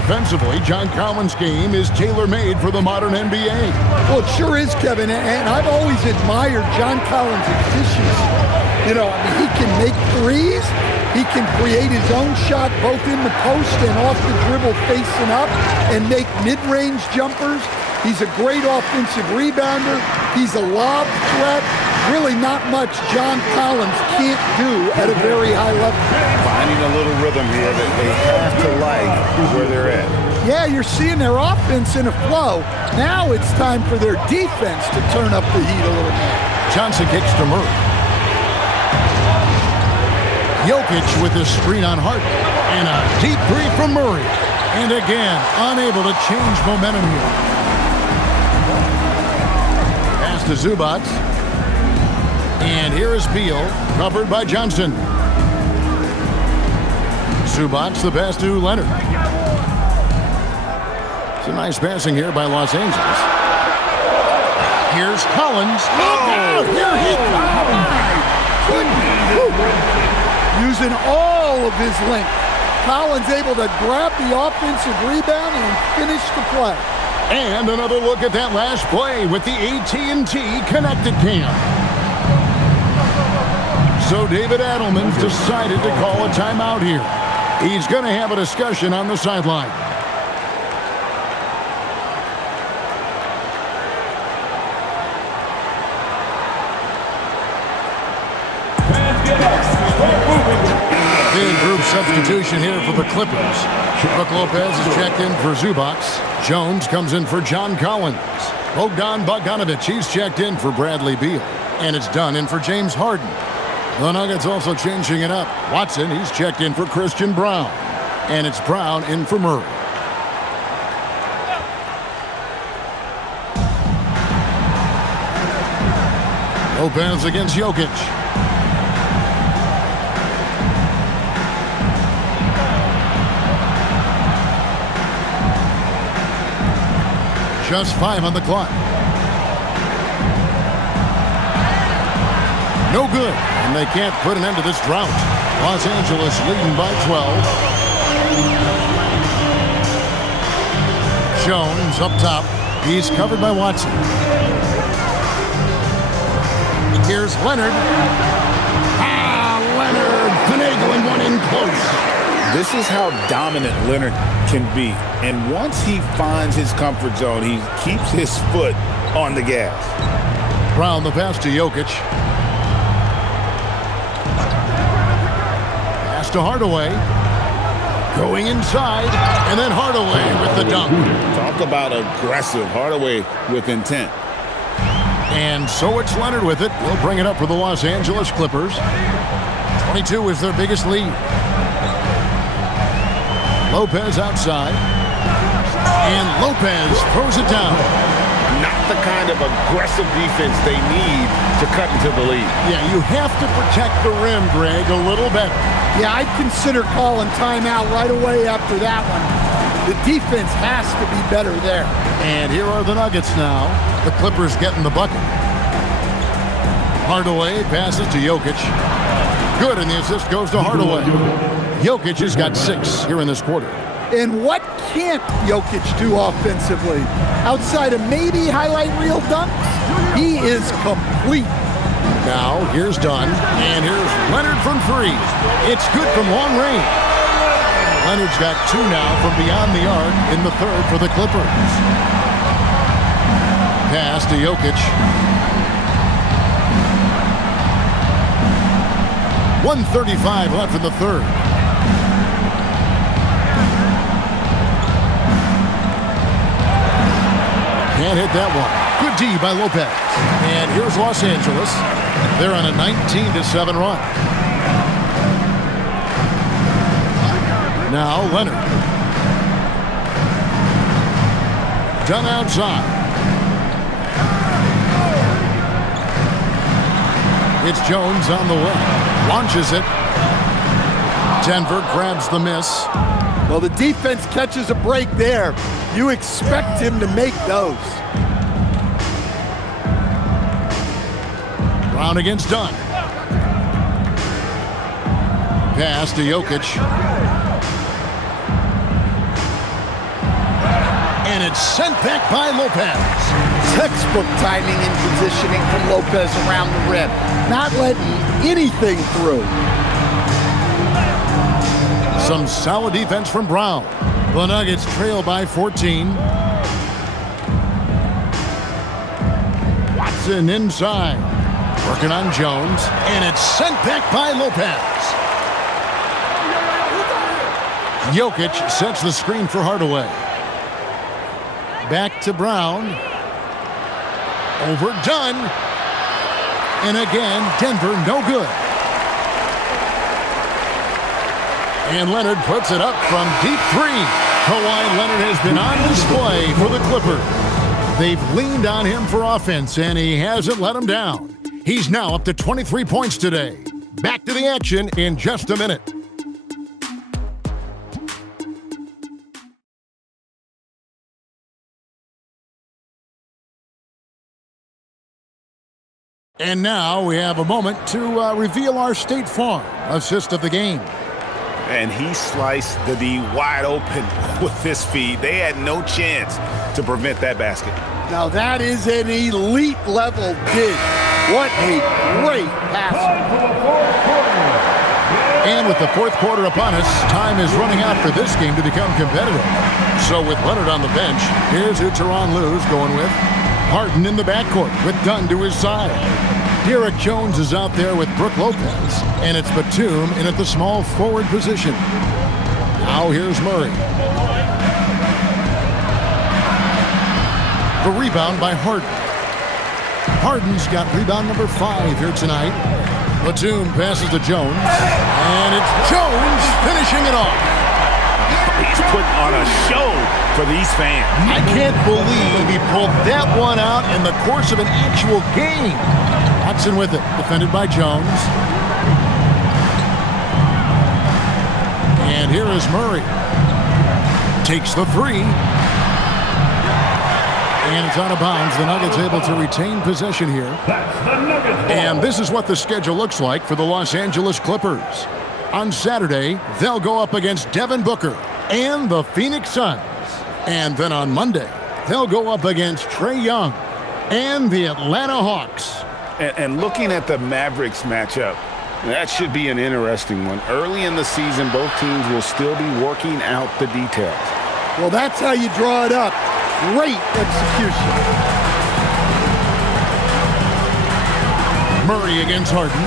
Offensively, John Collins' game is tailor-made for the modern NBA. Well, it sure is, Kevin, and I've always admired John Collins' efficiency. You know, I mean, he can make threes. He can create his own shot both in the post and off the dribble facing up and make mid-range jumpers. He's a great offensive rebounder. He's a lob threat. Really not much John Collins can't do at a very high level. Finding a little rhythm here that they have to like where they're at. Yeah, you're seeing their offense in a flow. Now it's time for their defense to turn up the heat a little more. Johnson kicks to Murray. Jokic with his screen on Harden. And a deep 3 from Murray. And again, unable to change momentum here. Pass to Zubac. And here is Beal, covered by Johnson. Zubac, the pass to Leonard. It's a nice passing here by Los Angeles. Here's Collins. Oh, here he comes. Using all of his length. Collins able to grab the offensive rebound and finish the play. And another look at that last play with the AT&T Connected Cam. So David Adelman's decided to call a timeout here. He's going to have a discussion on the sideline. Big group substitution here for the Clippers. Brook Lopez is checked in for Zubac. Jones comes in for John Collins. Bogdan Bogdanovic, he's checked in for Bradley Beal. And it's done in for James Harden. The Nuggets also changing it up. Watson, he's checked in for Christian Brown. And it's Brown in for Murray. Lopez against Jokic. Just 5 on the clock. No good, and they can't put an end to this drought. Los Angeles leading by 12. Jones up top. He's covered by Watson. Here's Leonard. Leonard finagling one in close. This is how dominant Leonard can be. And once he finds his comfort zone, he keeps his foot on the gas. Brown the pass to Jokic. Pass to Hardaway. Going inside, and then Hardaway with the dunk. Talk about aggressive. Hardaway with intent. And so it's Leonard with it. He'll bring it up for the Los Angeles Clippers. 22 is their biggest lead. Lopez outside. And Lopez throws it down. Not the kind of aggressive defense they need to cut into the lead. Yeah, you have to protect the rim, Greg, a little better. Yeah, I'd consider calling timeout right away after that one. The defense has to be better there. And here are the Nuggets now. The Clippers getting the bucket. Hardaway passes to Jokic. Good, and the assist goes to Hardaway. Jokic has got 6 here in this quarter. And what can't Jokic do offensively? Outside of maybe highlight reel dunks, he is complete. Now, here's Dunn, and here's Leonard from 3. It's good from long range. Leonard's got 2 now from beyond the arc in the third for the Clippers. Pass to Jokic. 1:35 left in the third. Can't hit that one. Good D by Lopez. And here's Los Angeles. They're on a 19-7 run. Now Leonard. Done outside. It's Jones on the way. Launches it. Denver grabs the miss. Well, the defense catches a break there. You expect him to make those. Brown against Dunn. Pass to Jokic. And it's sent back by Lopez. Textbook timing and positioning from Lopez around the rim. Not letting anything through. Some solid defense from Brown. The Nuggets trail by 14. Watson inside. Working on Jones. And it's sent back by Lopez. Jokic sets the screen for Hardaway. Back to Brown. Overdone. And again, Denver no good. And Leonard puts it up from deep 3. Kawhi Leonard has been on display for the Clippers. They've leaned on him for offense, and he hasn't let them down. He's now up to 23 points today. Back to the action in just a minute. And now we have a moment to reveal our State Farm assist of the game. And he sliced the D wide open with his feed. They had no chance to prevent that basket. Now that is an elite level dig. What a great pass. And with the fourth quarter upon us, time is running out for this game to become competitive. So with Leonard on the bench, here's who Tyronn Lue's going with. Harden in the backcourt with Dunn to his side. Derek Jones is out there with Brook Lopez, and it's Batum in at the small forward position. Now here's Murray. The rebound by Harden. Harden's got rebound number 5 here tonight. Batum passes to Jones, and it's Jones finishing it off. He's putting on a show for these fans. I can't believe he pulled that one out in the course of an actual game. Watson with it, defended by Jones. And here is Murray. Takes the 3. And it's out of bounds. The Nuggets able to retain possession here. That's the Nuggets ball. And this is what the schedule looks like for the Los Angeles Clippers. On Saturday, they'll go up against Devin Booker and the Phoenix Suns. And then on Monday, they'll go up against Trae Young and the Atlanta Hawks. And looking at the Mavericks matchup, that should be an interesting one. Early in the season, both teams will still be working out the details. Well, that's how you draw it up. Great execution. Murray against Harden.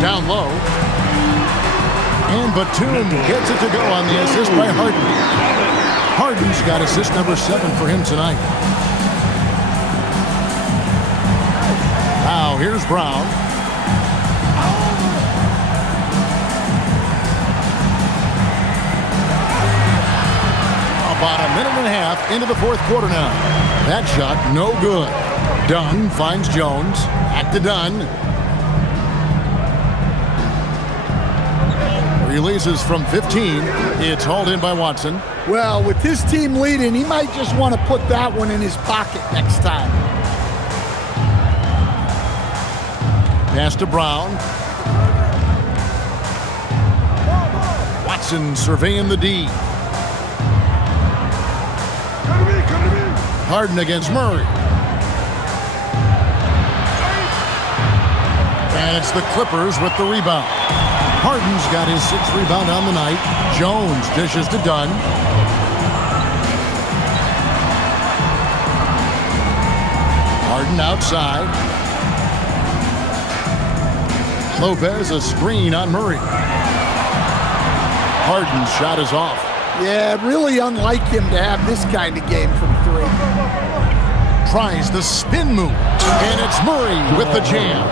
Down low. And Batum gets it to go on the assist by Harden. Harden's got assist number 7 for him tonight. Now here's Brown. About a minute and a half into the fourth quarter now. That shot, no good. Dunn finds Jones. Back to Dunn. Releases from 15. It's hauled in by Watson. Well, with his team leading, he might just want to put that one in his pocket next time. Pass to Brown. Watson surveying the D. Harden against Murray. And it's the Clippers with the rebound. Harden's got his 6th rebound on the night. Jones dishes to Dunn. Harden outside. Lopez a screen on Murray. Harden's shot is off. Yeah, really unlike him to have this kind of game from 3. Tries the spin move, and it's Murray with the jam.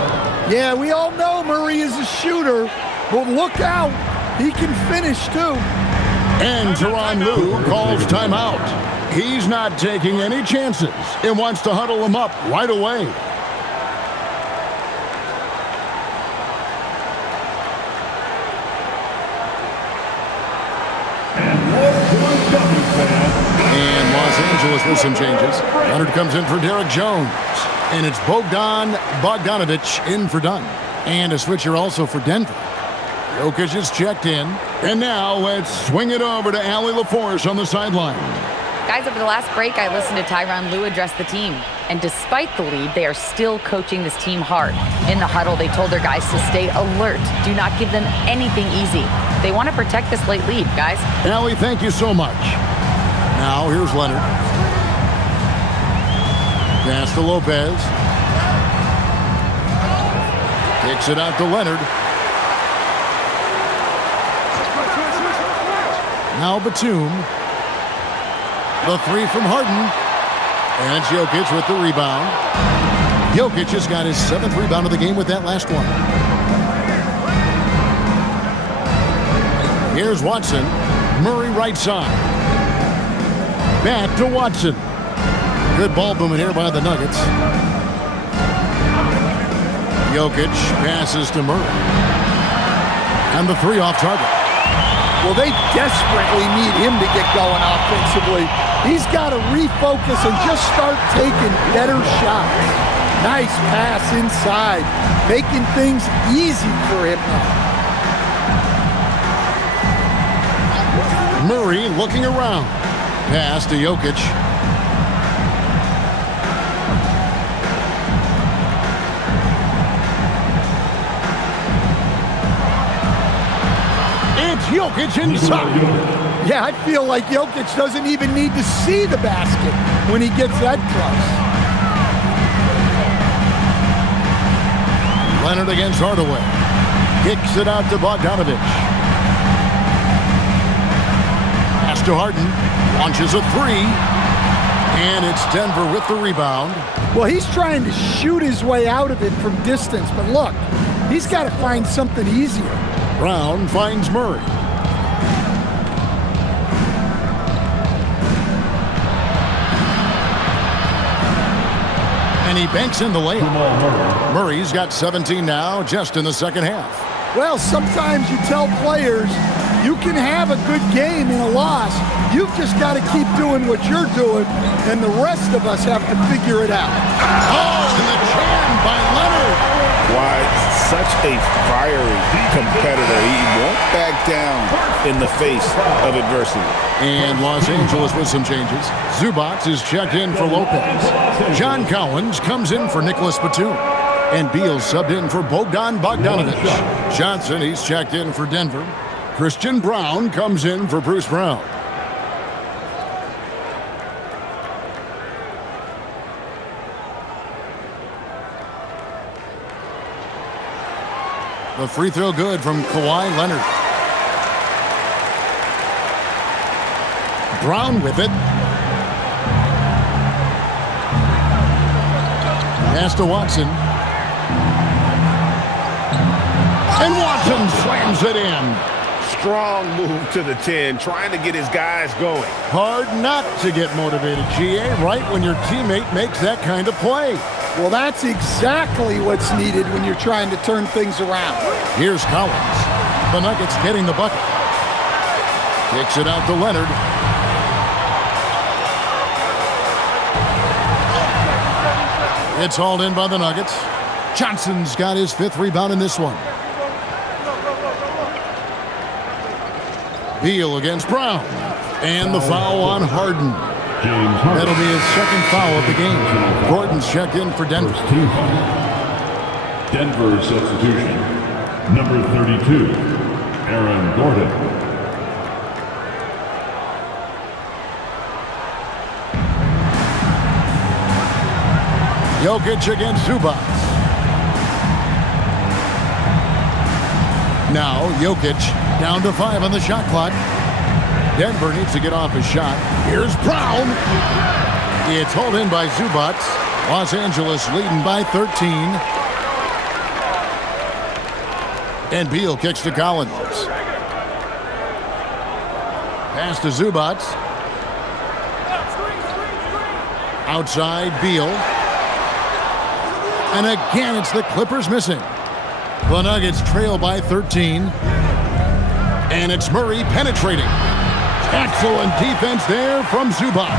Yeah, we all know Murray is a shooter, but look out. He can finish, too. And Tyronn Lue calls timeout. He's not taking any chances and wants to huddle him up right away. And Los Angeles with some changes. Leonard comes in for Derek Jones. And it's Bogdanovich in for Dunn. And a switcher also for Denver. Jokic is checked in. And now let's swing it over to Allie LaForce on the sideline. Guys, over the last break, I listened to Tyronn Lue address the team. And despite the lead, they are still coaching this team hard. In the huddle, they told their guys to stay alert. Do not give them anything easy. They want to protect this late lead, guys. Allie, thank you so much. Now, here's Leonard. Pass to Lopez. Kicks it out to Leonard. Now Batum. The 3 from Harden. And it's Jokic with the rebound. Jokic has got his 7th rebound of the game with that last one. Here's Watson. Murray right side. Back to Watson. Good ball movement here by the Nuggets. Jokic passes to Murray. And the 3 off target. Well, they desperately need him to get going offensively. He's got to refocus and just start taking better shots. Nice pass inside, making things easy for him now. Murray looking around. Pass to Jokic. It's Jokic inside. Yeah, I feel like Jokic doesn't even need to see the basket when he gets that close. Leonard against Hardaway. Kicks it out to Bogdanovich. Pass to Harden. Launches a 3. And it's Denver with the rebound. Well, he's trying to shoot his way out of it from distance, but look, he's got to find something easier. Brown finds Murray. And he banks in the layup. Murray's got 17 now, just in the second half. Well, sometimes you tell players, You can have a good game in a loss. You've just got to keep doing what you're doing, and the rest of us have to figure it out. Oh, and the jam by Leonard. Why, such a fiery competitor. He won't back down in the face of adversity. And Los Angeles with some changes. Zubac is checked in for Lopez. John Collins comes in for Nicholas Batum. And Beal subbed in for Bogdan Bogdanovic. Johnson, he's checked in for Denver. Christian Brown comes in for Bruce Brown. The free throw good from Kawhi Leonard. Brown with it. Pass to Watson. And Watson slams it in. Strong move to the 10, trying to get his guys going. Hard not to get motivated, GA, right when your teammate makes that kind of play. Well, that's exactly what's needed when you're trying to turn things around. Here's Collins. The Nuggets getting the bucket. Kicks it out to Leonard. It's hauled in by the Nuggets. Johnson's got his 5th rebound in this one. Beal against Brown. And the foul on Harden. That'll be his 2nd foul of the game. Gordon's checked in for Denver. Denver substitution. Number 32, Aaron Gordon. Jokic against Zubac. Now Jokic down to 5 on the shot clock. Denver needs to get off his shot. Here's Brown. It's hauled in by Zubac. Los Angeles leading by 13. And Beal kicks to Collins. Pass to Zubac. Outside Beal. And again, it's the Clippers missing. The Nuggets trail by 13. And it's Murray penetrating. Excellent defense there from Zubac.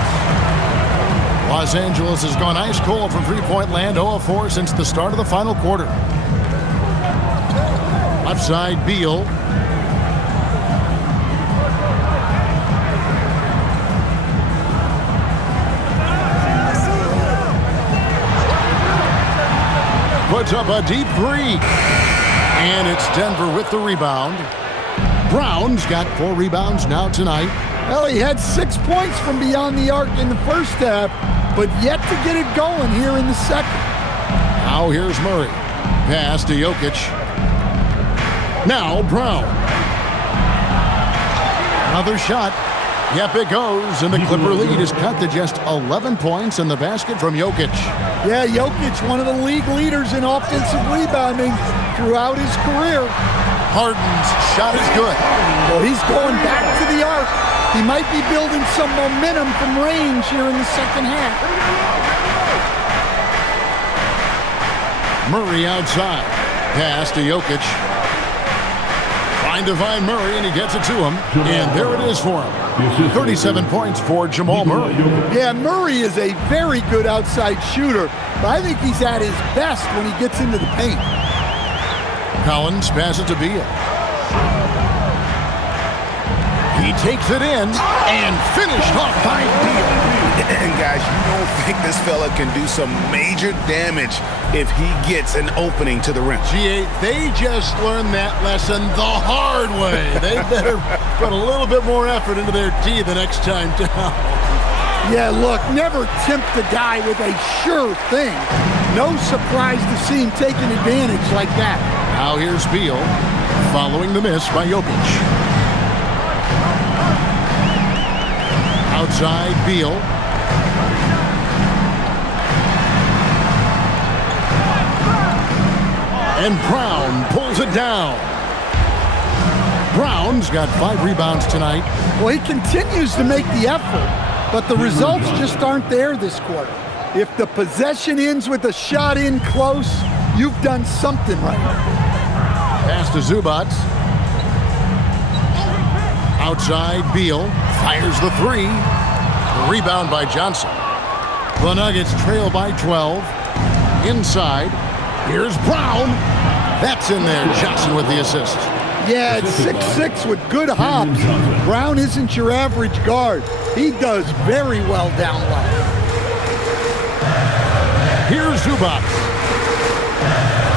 Los Angeles has gone ice cold from three-point land, 0 of 4 since the start of the final quarter. Left side, Beal. Puts up a deep 3. And it's Denver with the rebound. Brown's got 4 rebounds now tonight. Well, he had 6 points from beyond the arc in the first half, but yet to get it going here in the second. Now here's Murray. Pass to Jokic. Now Brown. Another shot. Yep, it goes, and the Clipper lead is cut to just 11 points in the basket from Jokic. Yeah, Jokic, one of the league leaders in offensive rebounding throughout his career. Harden's shot is good. Well, he's going back to the arc. He might be building some momentum from range here in the second half. Murray outside. Pass to Jokic. Trying to find Murray, and he gets it to him. And there it is for him. 37 points for Jamal Murray. Yeah, Murray is a very good outside shooter, but I think he's at his best when he gets into the paint. Collins passes to Beal. He takes it in and finished off by Beal. And guys, you don't think this fella can do some major damage if he gets an opening to the rim. GA, they just learned that lesson the hard way. They better put a little bit more effort into their D the next time down. Yeah, look, never tempt a guy with a sure thing. No surprise to see him taking advantage like that. Now here's Beal, following the miss by Jokic. Outside, Beal. And Brown pulls it down. Brown's got 5 rebounds tonight. Well, he continues to make the effort, but the results just aren't there this quarter. If the possession ends with a shot in close, you've done something right. Pass to Zubac. Outside, Beal fires the three. The rebound by Johnson. The Nuggets trail by 12. Inside, here's Brown. That's in there. Johnson with the assist. Yeah, it's 6'6" with good hops. Brown isn't your average guard. He does very well down low. Here's Zubac.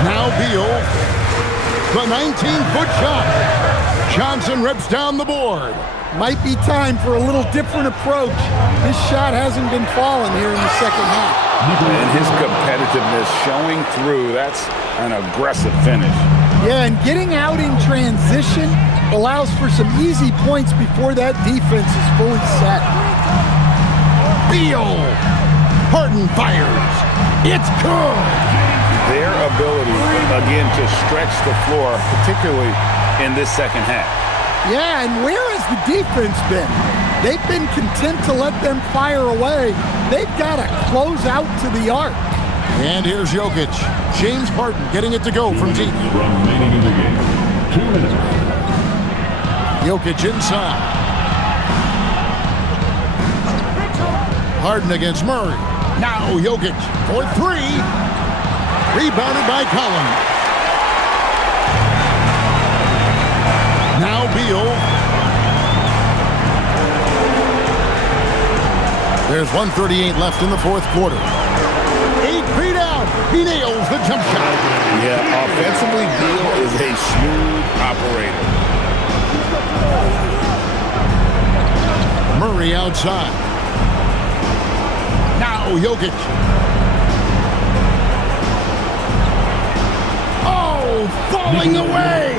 Now Beal. The 19-foot shot. Johnson rips down the board. Might be time for a little different approach. This shot hasn't been falling here in the second half. And his competitiveness showing through. That's an aggressive finish. Yeah, and getting out in transition allows for some easy points before that defense is fully set. Beal. Harden fires. It's good. Their ability, again, to stretch the floor, particularly in this second half. Yeah, and where has the defense been? They've been content to let them fire away. They've got to close out to the arc. And here's Jokic. James Harden getting it to go from deep. Remaining in the game. 2 minutes. Jokic inside. Harden against Murray. Now Jokic for three. Rebounded by Collins. Now Beal. There's 1:38 left in the fourth quarter. 8 feet out. He nails the jump shot. Yeah, offensively, Beal is a smooth operator. Murray outside. Now Jokic. Oh, falling away.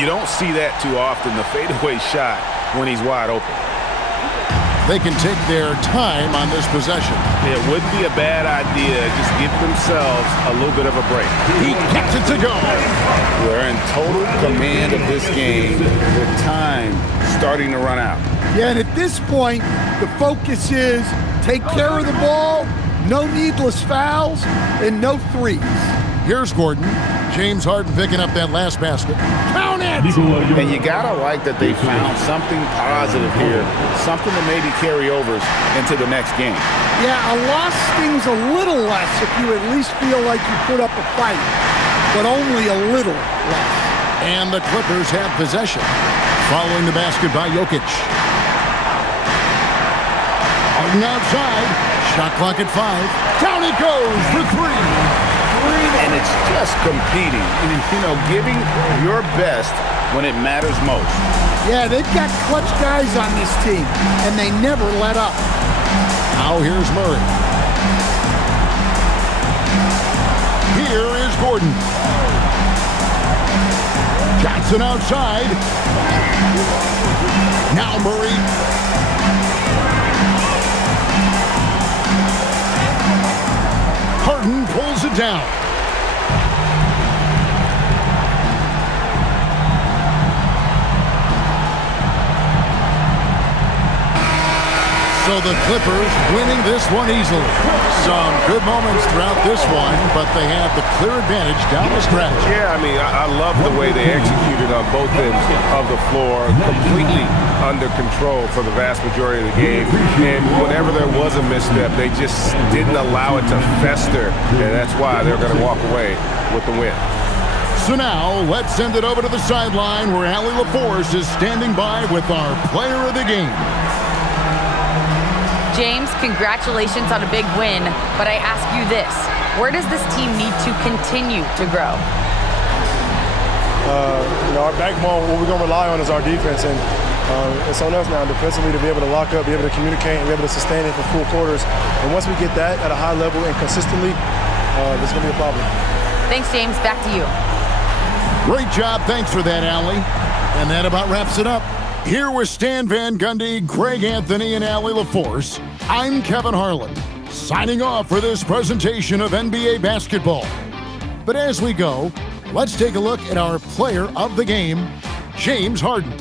You don't see that too often, the fadeaway shot when he's wide open. They can take their time on this possession. It wouldn't be a bad idea. Just give themselves a little bit of a break. He gets it to go. They're in total command of this game with time starting to run out. Yeah, and at this point, the focus is take care of the ball, no needless fouls, and no threes. Here's Gordon. James Harden picking up that last basket. Count it! And you gotta like that they found something positive here, something to maybe carry overs into the next game. Yeah, a loss stings a little less if you at least feel like you put up a fight, but only a little less. And the Clippers have possession. Following the basket by Jokic. Harden outside. Shot clock at 5. Down it goes for 3. And it's just competing, giving your best when it matters most. Yeah, they've got clutch guys on this team, and they never let up. Now here's Murray. Here is Gordon. Johnson outside. Now Murray. Harden pulls it down. So the Clippers winning this one easily. Some good moments throughout this one, but they have the clear advantage down the stretch. Yeah, I love the way they executed on both ends of the floor, completely under control for the vast majority of the game. And whenever there was a misstep, they just didn't allow it to fester, and that's why they're going to walk away with the win. So now, let's send it over to the sideline where Allie LaForce is standing by with our player of the game. James, congratulations on a big win, but I ask you this. Where does this team need to continue to grow? Our backbone, what we're going to rely on is our defense, and it's on us now defensively to be able to lock up, be able to communicate, and be able to sustain it for full quarters. And once we get that at a high level and consistently, there's going to be a problem. Thanks, James. Back to you. Great job. Thanks for that, Allie. And that about wraps it up. Here with Stan Van Gundy, Greg Anthony, and Allie LaForce, I'm Kevin Harlan, signing off for this presentation of NBA basketball. But as we go, let's take a look at our player of the game, James Harden.